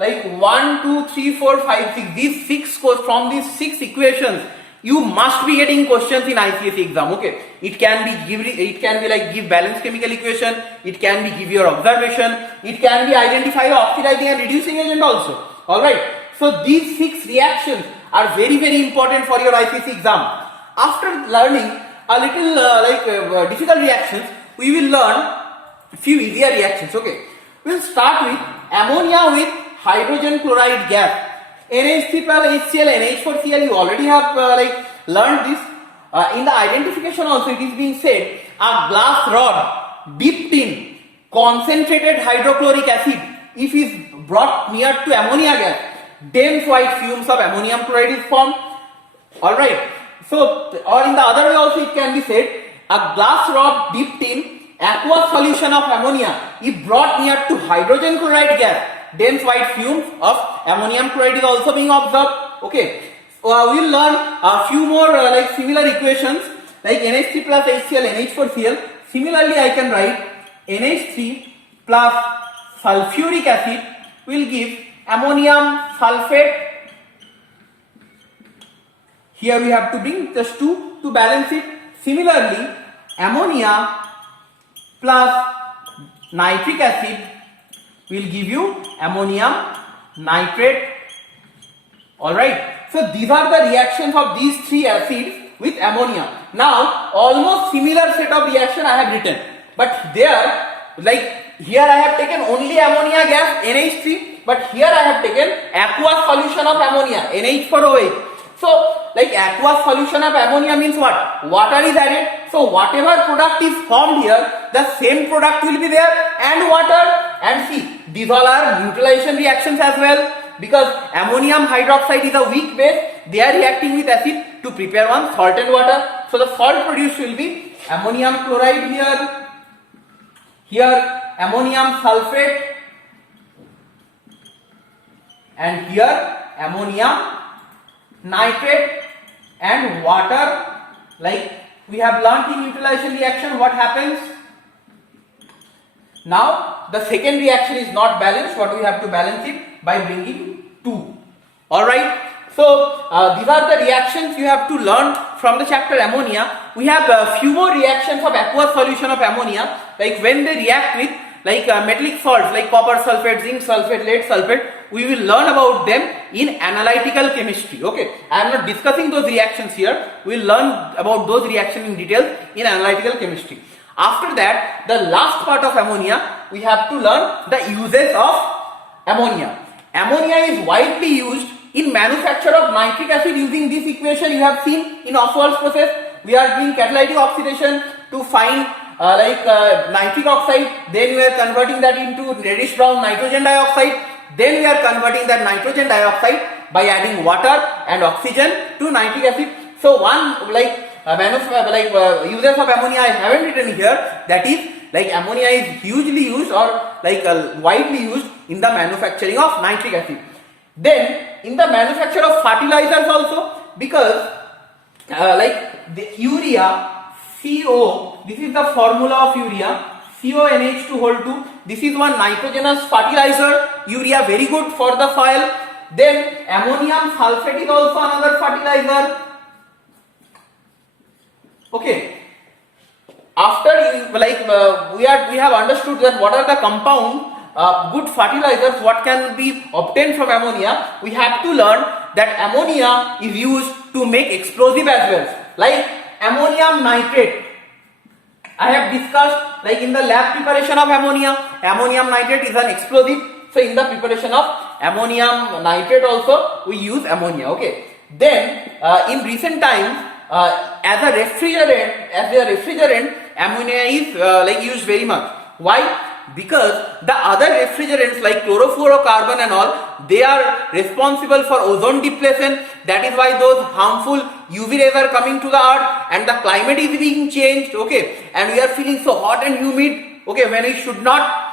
like 1, 2, 3, 4, 5, 6, these 6 from these 6 equations, you must be getting questions in ICSE exam, okay. It can be like give balanced chemical equation, it can be give your observation, it can be identify the oxidizing and reducing agent also. Alright. So these 6 reactions are very, very important for your ICSE exam. After learning a little difficult reactions, we will learn few easier reactions, okay. We'll start with ammonia with hydrogen chloride gas. NH3 plus HCl, NH4Cl, you already have learned this. In the identification also it is being said, a glass rod dipped in concentrated hydrochloric acid, if is brought near to ammonia gas, dense white fumes of ammonium chloride is formed. Alright. So, or in the other way also it can be said, a glass rod dipped in aqueous solution of ammonia, if brought near to hydrogen chloride gas, dense white fumes of ammonium chloride is also being observed. Okay. We'll learn a few more similar equations like NH3 plus HCl, NH4Cl. Similarly, I can write NH3 plus sulfuric acid will give ammonium sulfate. Here we have to bring just 2 to balance it. Similarly, ammonia plus nitric acid will give you ammonium nitrate. Alright. So these are the reactions of these 3 acids with ammonia. Now almost similar set of reaction I have written. But there, like here I have taken only ammonia gas NH3, but here I have taken aqueous solution of ammonia NH4OH. So like aqueous solution of ammonia means what? Water is added. So whatever product is formed here, the same product will be there and water. And see, these all are neutralization reactions as well, because ammonium hydroxide is a weak base. They are reacting with acid to prepare one salt and water. So the salt produced will be ammonium chloride here ammonium sulfate, and here ammonium nitrate and water. Like we have learnt in neutralization reaction what happens. Now the second reaction is not balanced. What we have to balance it by bringing 2. Alright. So these are the reactions you have to learn from the chapter ammonia. We have a few more reactions of aqueous solution of ammonia, like when they react with metallic salts like copper sulfate, zinc sulfate, lead sulfate. We will learn about them in analytical chemistry. Okay, I am not discussing those reactions here. We will learn about those reactions in detail in analytical chemistry. After that, the last part of ammonia, we have to learn the uses of ammonia. Ammonia is widely used in manufacture of nitric acid using this equation you have seen in Ostwald's process. We are doing catalytic oxidation to find nitric oxide, then we are converting that into reddish brown nitrogen dioxide, then we are converting that nitrogen dioxide by adding water and oxygen to nitric acid. So one uses of ammonia I haven't written here, that is ammonia is hugely used or widely used in the manufacturing of nitric acid. Then in the manufacture of fertilizers also, because the urea CO, this is the formula of urea, CONH2 this is one nitrogenous fertilizer. Urea very good for the soil. Then ammonium sulfate is also another fertilizer. Okay. After we have understood that what are the compound good fertilizers, what can be obtained from ammonia, we have to learn that ammonia is used to make explosive as well, like ammonium nitrate. I have discussed in the lab preparation of ammonia, ammonium nitrate is an explosive. So in the preparation of ammonium nitrate also we use ammonia. Okay. Then in recent times as a refrigerant, ammonia is used very much. Why? Because the other refrigerants like chlorofluorocarbon and all, they are responsible for ozone depletion. That is why those harmful UV rays are coming to the earth, and the climate is being changed. Okay, and we are feeling so hot and humid. Okay, when it should not.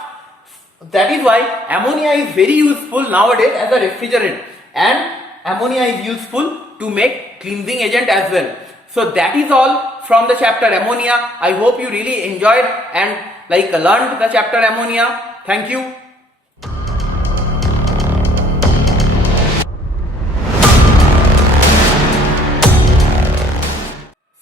That is why ammonia is very useful nowadays as a refrigerant, and ammonia is useful to make cleansing agent as well. So that is all from the chapter ammonia. I hope you really enjoyed and learned the chapter ammonia. Thank you.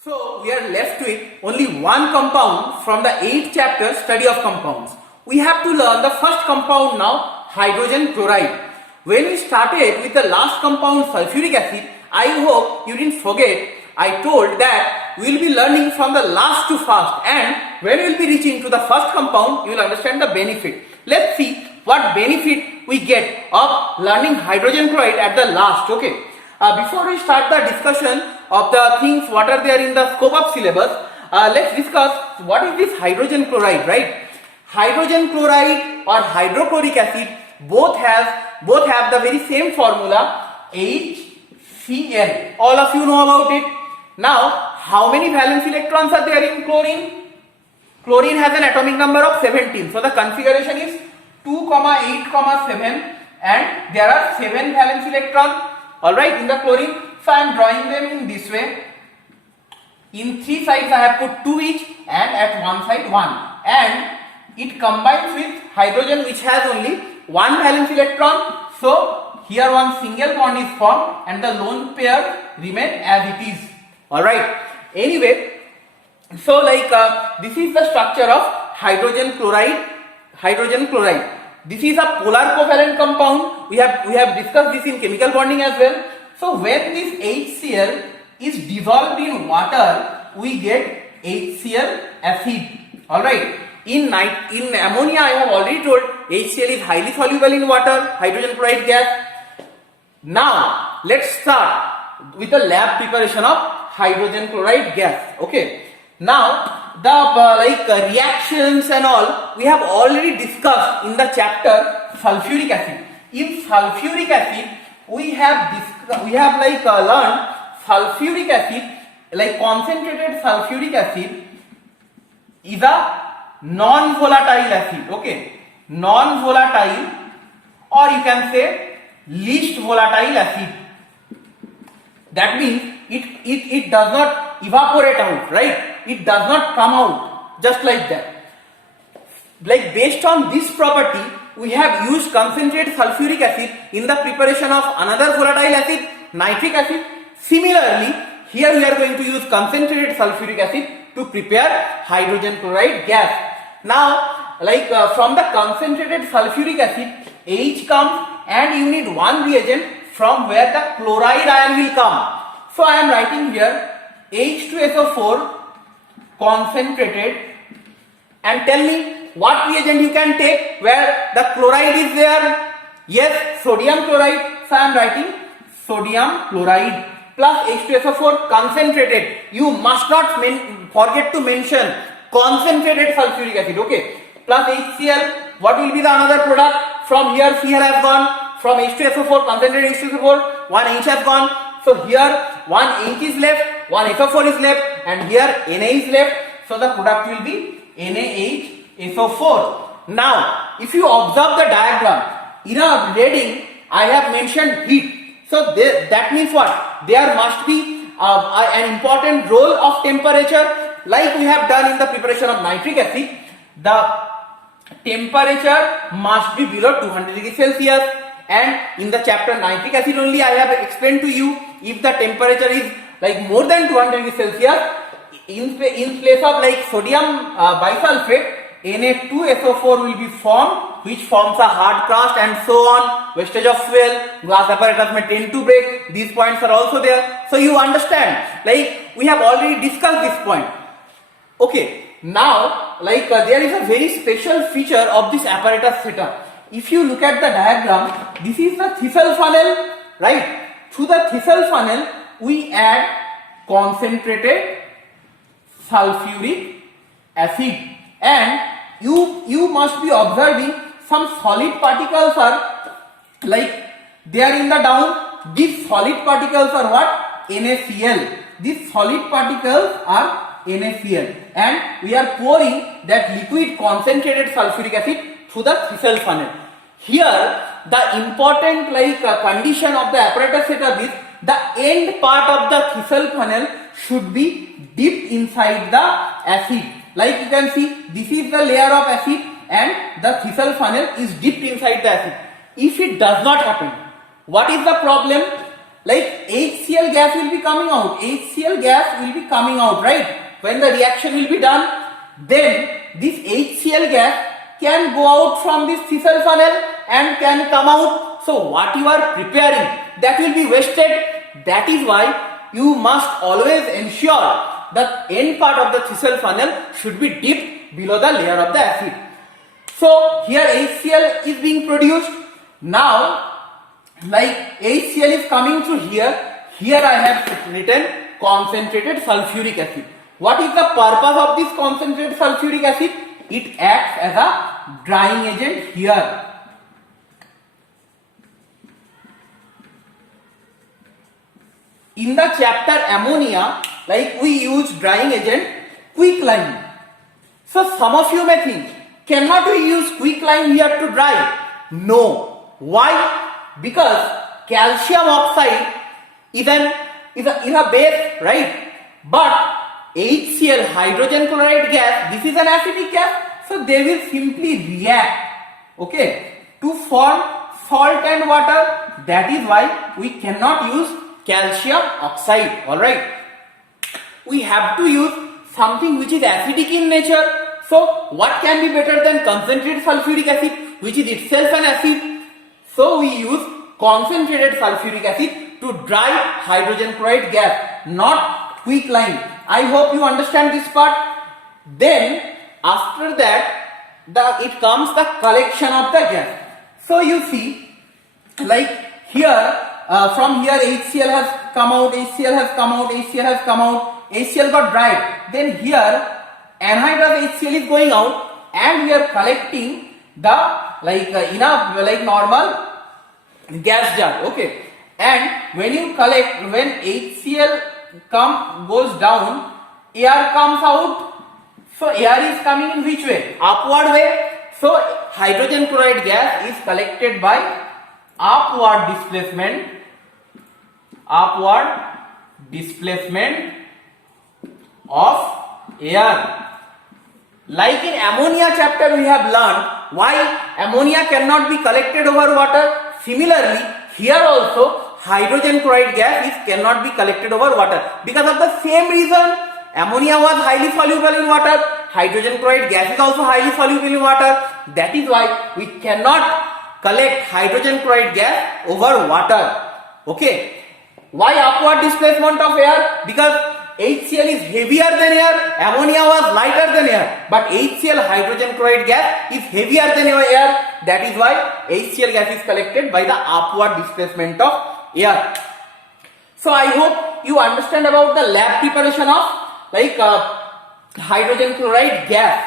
So we are left with only one compound from the 8th chapter, study of compounds. We have to learn the first compound now, hydrogen chloride. When we started with the last compound, sulfuric acid, I hope you didn't forget. I told that we will be learning from the last to first, and when we will be reaching to the first compound, you will understand the benefit. Let's see what benefit we get of learning hydrogen chloride at the last. Okay. Before we start the discussion of the things what are there in the scope of syllabus, let's discuss what is this hydrogen chloride, right? Hydrogen chloride or hydrochloric acid both have the very same formula, HCl. All of you know about it. Now, how many valence electrons are there in chlorine? Chlorine has an atomic number of 17. So the configuration is 2, 8, 7, and there are 7 valence electrons. Alright, in the chlorine. So I am drawing them in this way. In 3 sides I have put 2 each, and at one side 1. And it combines with hydrogen which has only 1 valence electron. So here one single bond is formed and the lone pair remain as it is. Alright. Anyway, so this is the structure of hydrogen chloride. This is a polar covalent compound. We have discussed this in chemical bonding as well. So when this HCl is dissolved in water, we get HCl acid. Alright. In ammonia, I have already told HCl is highly soluble in water, hydrogen chloride gas. Now let's start with the lab preparation of hydrogen chloride gas. Okay. Now the reactions and all we have already discussed in the chapter sulfuric acid. In sulfuric acid we have learned sulfuric acid, concentrated sulfuric acid is a non-volatile acid. Okay, non-volatile, or you can say least volatile acid. That means it does not evaporate out, right? It does not come out just like that. Based on this property, we have used concentrated sulfuric acid in the preparation of another volatile acid, nitric acid. Similarly, here we are going to use concentrated sulfuric acid to prepare hydrogen chloride gas. Now, from the concentrated sulfuric acid, H comes and you need one reagent from where the chloride ion will come. So I am writing here H2SO4 concentrated, and tell me what reagent you can take where the chloride is there. Yes, sodium chloride. So I am writing sodium chloride plus H2SO4 concentrated. You must not forget to mention concentrated sulfuric acid. Okay, plus HCl. What will be the another product? From here Cl has gone, from H2SO4 concentrated H2SO4 one H has gone. So here one H is left, one SO4 is left, and here Na is left. So the product will be NaHSO4. Now, if you observe the diagram, in a reading I have mentioned heat. So that means what? There must be an important role of temperature, like we have done in the preparation of nitric acid. The temperature must be below 200 degrees Celsius. And in the chapter nitric acid only I have explained to you, if the temperature is more than 200 degrees Celsius, in place of sodium bisulfate, Na2SO4 will be formed, which forms a hard crust and so on. Wastage of fuel, glass apparatus may tend to break. These points are also there. So you understand, we have already discussed this point. Okay, now there is a very special feature of this apparatus setup. If you look at the diagram, this is the Thissell funnel, right? Through the Thissell funnel, we add concentrated sulfuric acid, and you must be observing some solid particles are they are in the down. These solid particles are what? NaCl. These solid particles are NaCl, and we are pouring that liquid concentrated sulfuric acid through the Thissell funnel. Here the important condition of the apparatus setup is the end part of the Thissell funnel should be dipped inside the acid. Like you can see, this is the layer of acid and the thistle funnel is dipped inside the acid. If it does not happen, what is the problem? Like HCl gas will be coming out. HCl gas will be coming out, right? When the reaction will be done, then this HCl gas can go out from this thistle funnel and can come out. So what you are preparing, that will be wasted. That is why you must always ensure the end part of the thistle funnel should be dipped below the layer of the acid. So here HCl is being produced. Now like HCl is coming through here. Here I have written concentrated sulfuric acid. What is the purpose of this concentrated sulfuric acid? It acts as a drying agent here. In the chapter ammonia, like we use drying agent quicklime. So some of you may think, cannot we use quicklime here to dry? No. Why? Because calcium oxide is a base, right? But HCl, hydrogen chloride gas, this is an acidic gas, so they will simply react, okay, to form salt and water. That is why we cannot use calcium oxide, alright. We have to use something which is acidic in nature. So what can be better than concentrated sulfuric acid, which is itself an acid? So we use concentrated sulfuric acid to dry hydrogen chloride gas, not quicklime. I hope you understand this part. Then after that, it comes the collection of the gas. So you see, like here, from here HCl has come out, HCl has come out, HCl has come out, HCl got dried. Then here anhydrous HCl is going out, and we are collecting the in a normal gas jar, okay. And when you collect, when HCl goes down, air comes out. So air is coming in which way? Upward way. So hydrogen chloride gas is collected by upward displacement of air. Like in ammonia chapter we have learned why ammonia cannot be collected over water. Similarly, here also hydrogen chloride gas cannot be collected over water. Because of the same reason, ammonia was highly soluble in water, hydrogen chloride gas is also highly soluble in water. That is why we cannot collect hydrogen chloride gas over water. Okay. Why upward displacement of air? Because HCl is heavier than air, ammonia was lighter than air, but HCl, hydrogen chloride gas, is heavier than air. That is why HCl gas is collected by the upward displacement of air. So I hope you understand about the lab preparation of hydrogen chloride gas.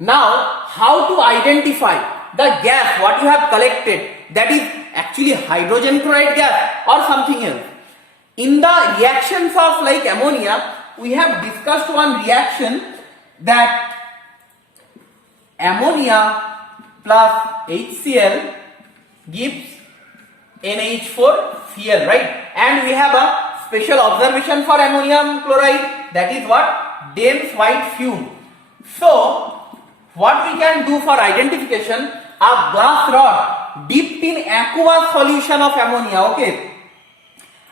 Now how to identify the gas what you have collected, that is actually hydrogen chloride gas or something else. In the reactions of ammonia, we have discussed one reaction, that ammonia plus HCl gives NH4Cl, right? And we have a special observation for ammonium chloride, that is what? Dense white fume. So what we can do for identification, a glass rod dipped in aqueous solution of ammonia, okay?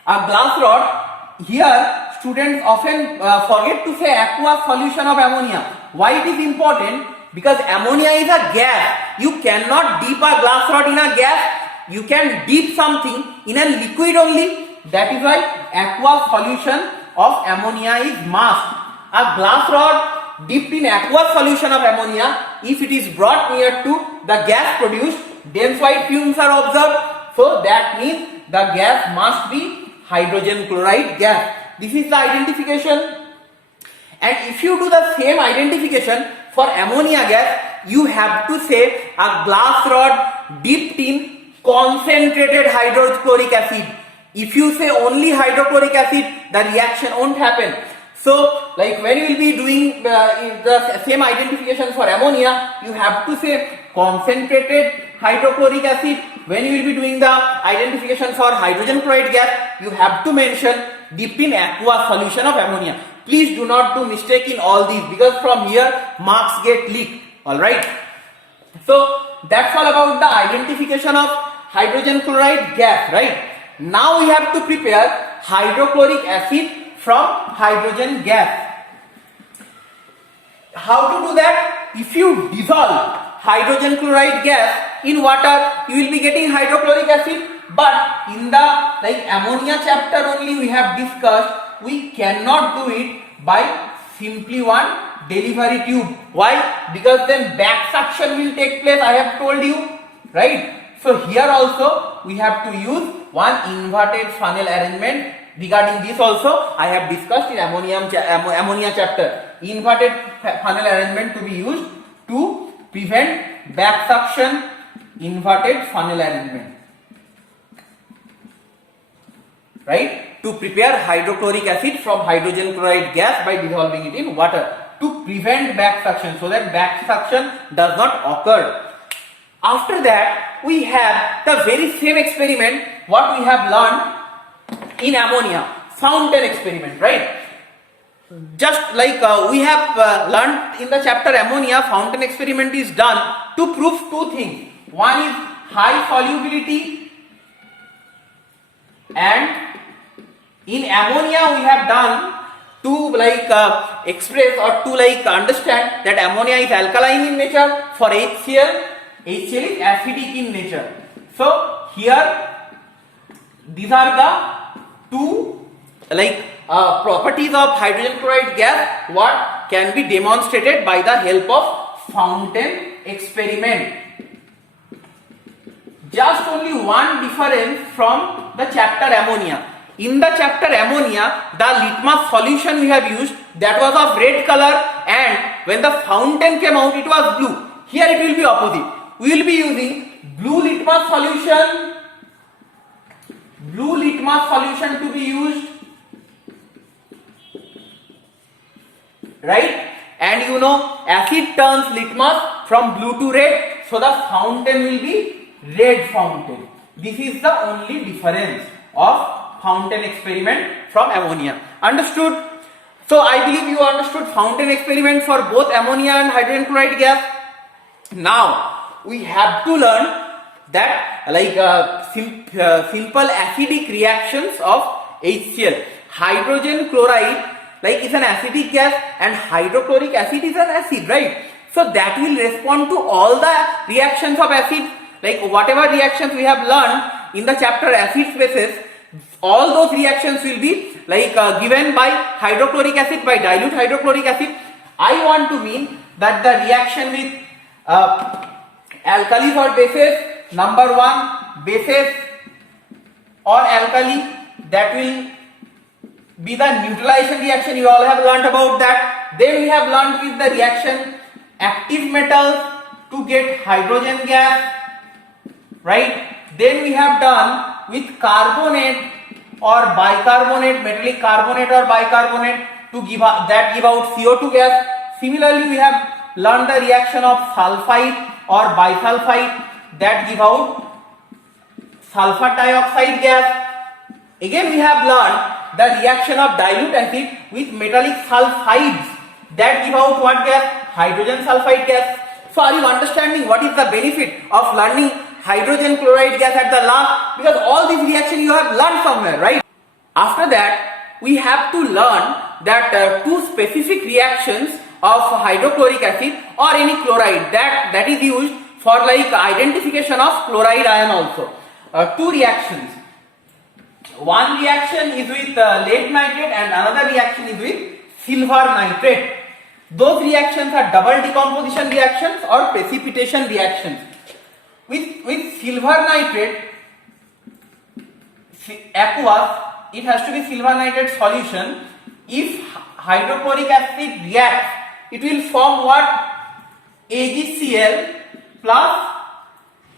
A glass rod, here students often forget to say aqueous solution of ammonia. Why it is important? Because ammonia is a gas. You cannot dip a glass rod in a gas. You can dip something in a liquid only. That is why aqueous solution of ammonia is must. A glass rod dipped in aqueous solution of ammonia, if it is brought near to the gas produced, dense white fumes are observed. So that means the gas must be hydrogen chloride gas. This is the identification. And if you do the same identification for ammonia gas, you have to say a glass rod dipped in concentrated hydrochloric acid. If you say only hydrochloric acid, the reaction won't happen. So like when you will be doing the same identification for ammonia, you have to say concentrated hydrochloric acid. When you will be doing the identification for hydrogen chloride gas, you have to mention dip in aqueous solution of ammonia. Please do not do mistake in all these, because from here marks get leaked. Alright. So that's all about the identification of hydrogen chloride gas, right? Now we have to prepare hydrochloric acid from hydrogen gas. How to do that? If you dissolve hydrogen chloride gas in water, you will be getting hydrochloric acid. But in the ammonia chapter only we have discussed, we cannot do it by simply one delivery tube. Why? Because then back suction will take place, I have told you, right? So here also we have to use one inverted funnel arrangement. Regarding this also I have discussed in ammonia chapter. Inverted funnel arrangement to be used to prevent back suction. Inverted funnel arrangement, right? To prepare hydrochloric acid from hydrogen chloride gas by dissolving it in water, to prevent back suction, so that back suction does not occur. After that we have the very same experiment what we have learned in ammonia, fountain experiment, right? Just like we have learned in the chapter ammonia, fountain experiment is done to prove two things. One is high solubility, and in ammonia we have done to express or to understand that ammonia is alkaline in nature. For HCl is acidic in nature. So here these are the two properties of hydrogen chloride gas what can be demonstrated by the help of fountain experiment. Just only one difference from the chapter ammonia. In the chapter ammonia, the litmus solution we have used, that was of red color, and when the fountain came out it was blue. Here it will be opposite. We will be using blue litmus solution to be used, right? And you know acid turns litmus from blue to red, so the fountain will be red fountain. This is the only difference of fountain experiment from ammonia. Understood? So I believe you understood fountain experiment for both ammonia and hydrogen chloride gas. Now we have to learn that simple acidic reactions of HCl. Hydrogen chloride is an acidic gas and hydrochloric acid is an acid, right? So that will respond to all the reactions of acid, whatever reactions we have learned in the chapter acid spaces, all those reactions will be given by hydrochloric acid, by dilute hydrochloric acid. I want to mean that the reaction with alkalis or bases, number one, bases or alkali, that will be the neutralization reaction. You all have learnt about that. Then we have learnt with the reaction active metals to get hydrogen gas, right? Then we have done with carbonate or bicarbonate, metallic carbonate or bicarbonate to give out CO2 gas. Similarly, we have learned the reaction of sulfide or bisulfide that give out sulfur dioxide gas. Again, we have learned the reaction of dilute acid with metallic sulfides that give out what gas? Hydrogen sulfide gas. So are you understanding what is the benefit of learning hydrogen chloride gas at the last? Because all these reactions you have learned somewhere, right? After that, we have to learn that two specific reactions of hydrochloric acid or any chloride that is used for identification of chloride ion also. Two reactions. One reaction is with lead nitrate and another reaction is with silver nitrate. Those reactions are double decomposition reactions or precipitation reactions. With silver nitrate aqueous, it has to be silver nitrate solution. If hydrochloric acid reacts, it will form what? AgCl plus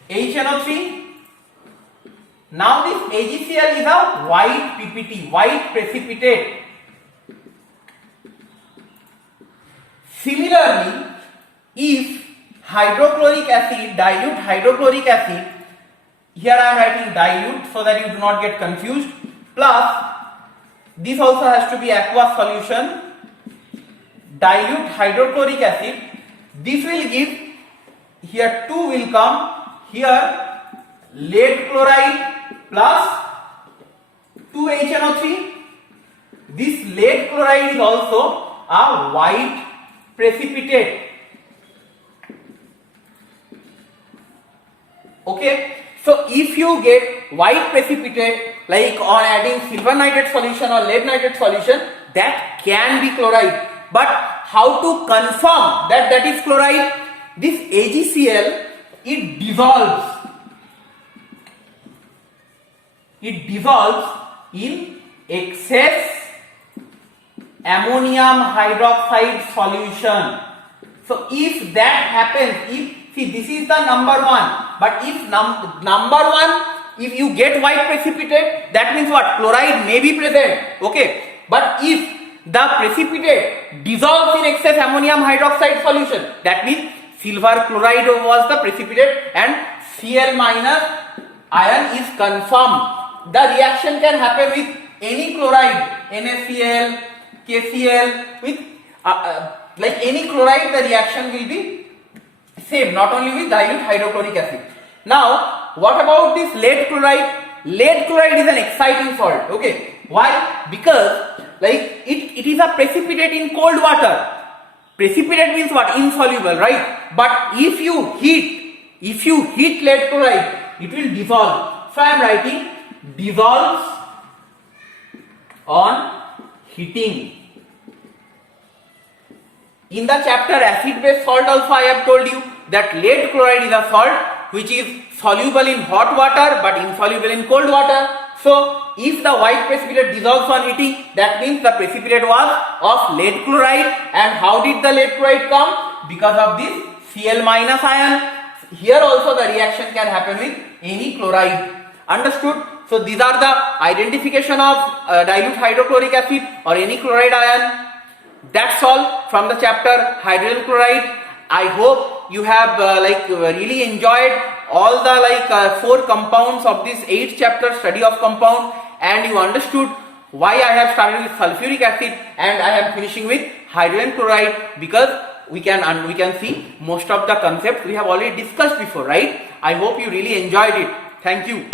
HNO3. Now this AgCl is a white PPT, white precipitate. Similarly, if hydrochloric acid, dilute hydrochloric acid, here I am writing dilute so that you do not get confused, plus this also has to be aqueous solution, dilute hydrochloric acid, this will give, here 2 will come, here lead chloride plus 2HNO3. This lead chloride is also a white precipitate. Okay, so if you get white precipitate like on adding silver nitrate solution or lead nitrate solution, that can be chloride. But how to confirm that that is chloride? This AgCl, it dissolves. It dissolves in excess ammonium hydroxide solution. So if that happens, see this is the number 1, but if number 1, if you get white precipitate, that means what? Chloride may be present, okay? But if the precipitate dissolves in excess ammonium hydroxide solution, that means silver chloride was the precipitate and Cl minus ion is confirmed. The reaction can happen with any chloride, NaCl, KCl, with like any chloride, the reaction will be same, not only with dilute hydrochloric acid. Now, what about this lead chloride? Lead chloride is an exciting salt, okay? Why? Because like it is a precipitate in cold water. Precipitate means what? Insoluble, right? But if you heat lead chloride, it will dissolve. So I am writing dissolves on heating. In the chapter acid base salt also I have told you that lead chloride is a salt which is soluble in hot water but insoluble in cold water. So if the white precipitate dissolves on heating, that means the precipitate was of lead chloride. And how did the lead chloride come? Because of this Cl minus ion. Here also the reaction can happen with any chloride. Understood? So these are the identification of dilute hydrochloric acid or any chloride ion. That's all from the chapter hydrogen chloride. I hope you have really enjoyed all the 4 compounds of this 8th chapter study of compound, and you understood why I have started with sulfuric acid and I am finishing with hydrogen chloride, because we can see most of the concepts we have already discussed before, right? I hope you really enjoyed it. Thank you.